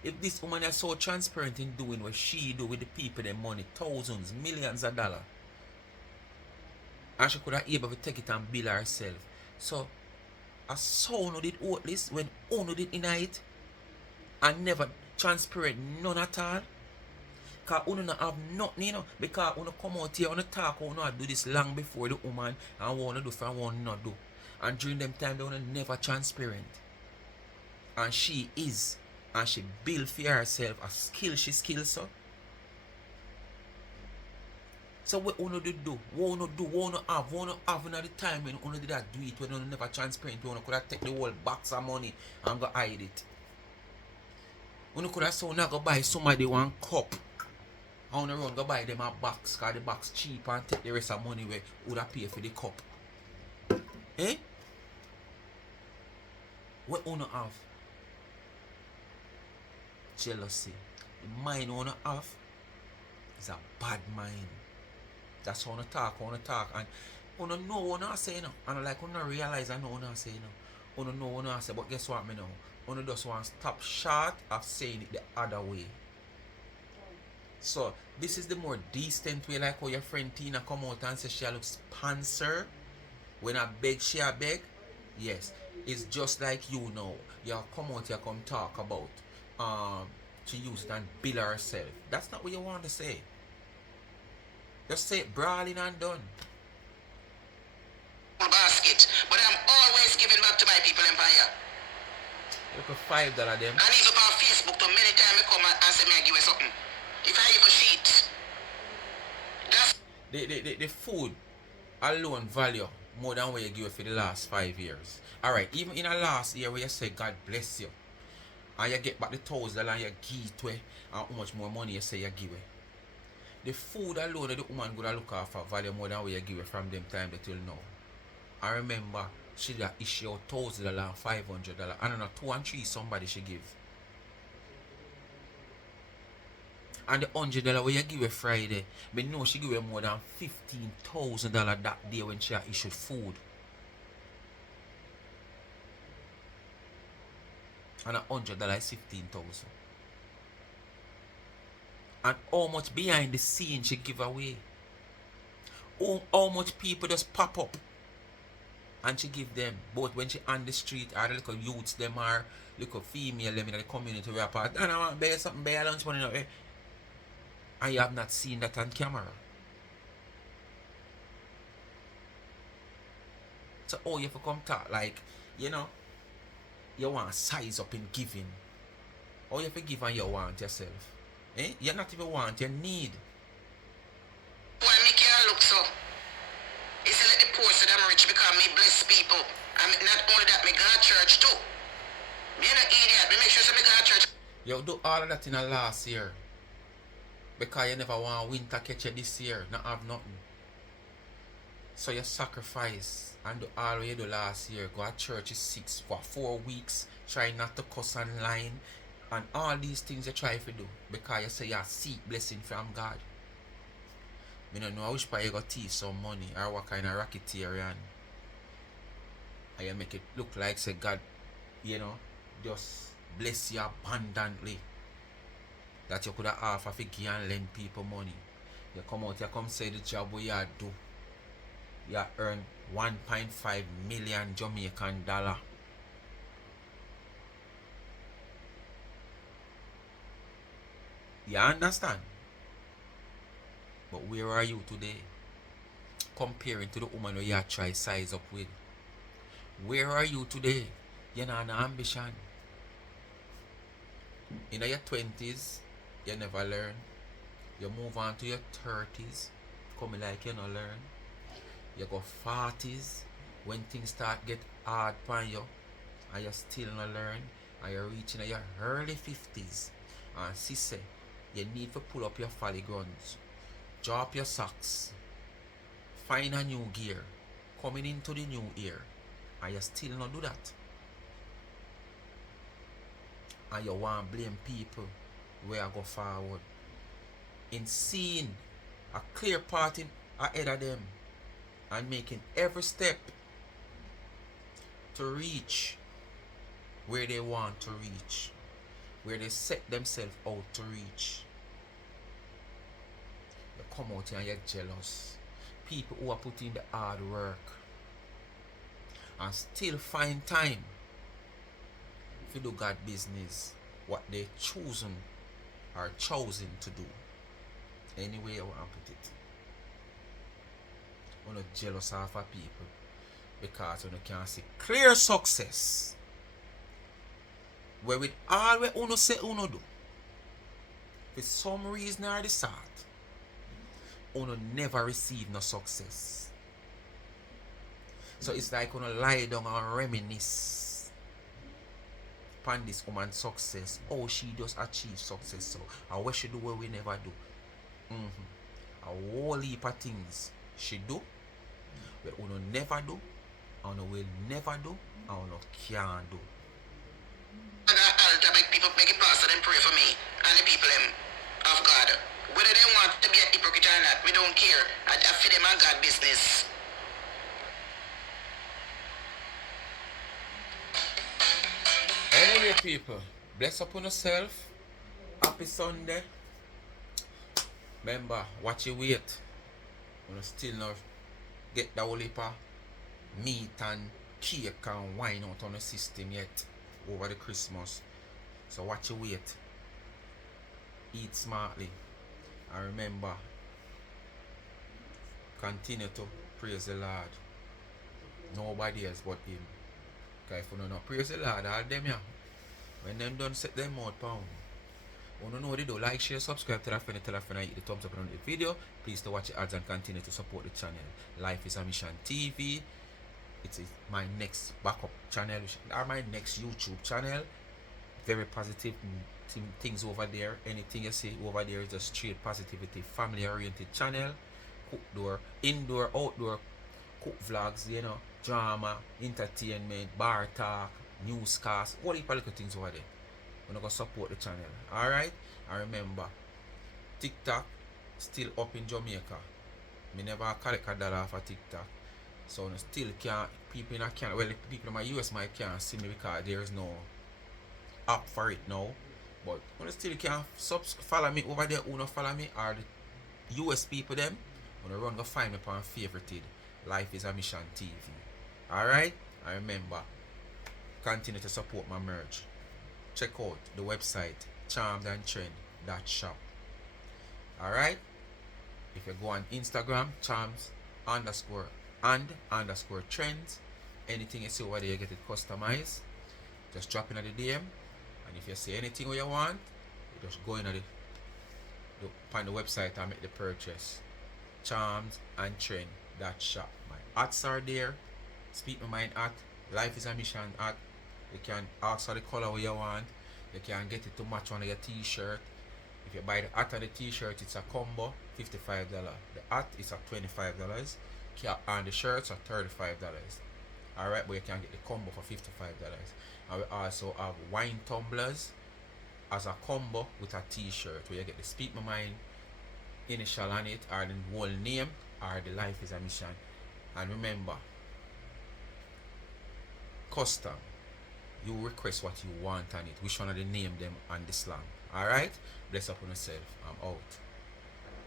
If this woman is so transparent in doing what she do with the people them money, thousands, millions of dollars, and she could have able to take it and bill herself. So as so no did hopeless when Uno did in it and never transparent none at all. Cause Uno not have nothing, you know, because Uno come out here on talk Uno do this long before the woman and wanna do for one not do. And during them time they wanna never transparent. And she is. And she build for herself a skill she skills so. So what Uno did do? What Uno do? What Uno have in the time when Uno did that do it when Uno never transparent, Uno could have take the whole box of money and go hide it. Uno could have so now go buy somebody one cup. And Uno run go buy them a box, cause the box cheap and take the rest of money where would have pay for the cup. Eh? What Uno have? Jealousy. The mind Uno have is a bad mind. That's how I talk, and Uno know what I say now. And like Uno realize I know what I say now. Uno know what I say, but guess what me know? Uno just want to stop short of saying it the other way. So this is the more decent way, like how your friend Tina come out and say she a look sponsor. When I beg, she a beg. Yes, it's just like you now. You come out here come talk about she used it and bill herself. That's not what you want to say. Just say it brawling and done. Basket, but I'm always giving back to my people empire. Look at $5 them. And even on Facebook, too many times I come and say me I give you something. If I even cheat, that's the food alone value more than what you give for the last 5 years. Alright, even in the last year where you say God bless you, and you get back the $1,000 and you give it away, and how much more money you say you give away. The food alone that the woman gonna look after value more than what you give her from them time till now. I remember she did issue $1,000 and $500. I don't know, 2 and 3 somebody she give. And the $100 where you give her Friday, but no, she give her more than $15,000 that day when she issued food. And $100 is $15,000. And how much behind the scene she give away. How much people just pop up And she give them, both when she on the street, or the little youths them are little female them in the community where apart. And I want to buy something, buy a lunch money now. And you have not seen that on camera. So you have to come talk like, you know, you want size up in giving. Or you have to give and you want yourself. You not even want, you need. Why me can't look so? It's let the poor so them rich because me bless people. And not only that, me go to church too. Me not idiot, me make sure so me go to church. You do all of that in the last year. Because you never want winter catch you this year, not have nothing. So you sacrifice and do all you do last year. Go to church is 4 weeks, try not to cuss online, and all these things you try to do because you say you seek blessing from God. I don't know which part you got teach some money or what kind of racketeering. And you make it look like say God, you know, just bless you abundantly. That you could have offered to give and lend people money. You come out, you come say the job where you do. You earn 1.5 million Jamaican dollar. You understand? But where are you today? Comparing to the woman who you try size up with. Where are you today? You know an ambition. In your 20s, you never learn. You move on to your 30s, coming like you not learn. You go 40s, when things start get hard upon you, and you still not learn, and you're reaching your early 50s. And she say, you need to pull up your folly guns, drop your socks, find a new gear, coming into the new year, and you still not do that. And you want to blame people where I go forward. In seeing a clear path ahead of them and making every step to reach where they want to reach, where they set themselves out to reach. You come out here and you're jealous. People who are putting the hard work and still find time to do God business, what they chosen or chosen to do. Anyway I want to put it. I'm not jealous of people because you can see clear success. Where with all we uno say uno do, for some reason or the sort, uno never receive no success. So it's like uno lie down and reminisce upon this woman's success. Oh, she just achieve success. So and what she do what we never do. A whole heap of things she do, but uno never do, and uno will never do, and uno can't do. Altar make people make it pastor them pray for me and the people them of God. Whether they want to be a hypocrite or not, we don't care. I feed them a God business. Anyway, people, bless upon yourself. Happy Sunday. Remember, watch your weight. You still not get the whole heap of meat and cake and wine out on the system yet over the Christmas. So watch your weight. Eat smartly. And remember, continue to praise the Lord. Nobody else but Him. Because if you don't know, praise the Lord, all them yeah. When them done set them out pound. You don't know what they do. Like, share, subscribe to that friend, tell a friend, hit the thumbs up on the video. Please to watch the ads and continue to support the channel. Life is a Mission TV. It is my next backup channel, or my next YouTube channel. Very positive things over there. Anything you see over there is just straight positivity, family oriented channel. Cook indoor, outdoor cook vlogs, you know, drama, entertainment, bar talk, newscast, all the little things over there. We're not gonna support the channel. Alright? And remember, TikTok still up in Jamaica. Me never collect $1 for TikTok. So I still can't, people in can't, well, people in my US might can't see me because there is no app for it now. But I still can follow me over there, who not follow me, or the US people them, when I run go find me upon favorited Life is a Mission TV. Alright? And remember, continue to support my merch. Check out the website charmedandtrend.shop. Alright? If you go on Instagram, charms underscore trends, anything you see over there, you get it customized. Just drop in the DM, and if you see anything you want, you just go in on the website and make the purchase. Charmedandtrend.shop. My hats are there. Speak my mind hat. Life is a mission hat. You can ask for the color you want. You can get it to match one of your t-shirt. If you buy the hat and the t-shirt, it's a combo, $55. The hat is at $25. And the shirts are $35. Alright, but you can get the combo for $55. And we also have wine tumblers as a combo with a t-shirt where you get the Speak My Mind initial on it, or the whole name, or the Life is a Mission. And remember, custom, you request what you want on it, which one of the name them and the slang. Alright? Bless up on yourself. I'm out.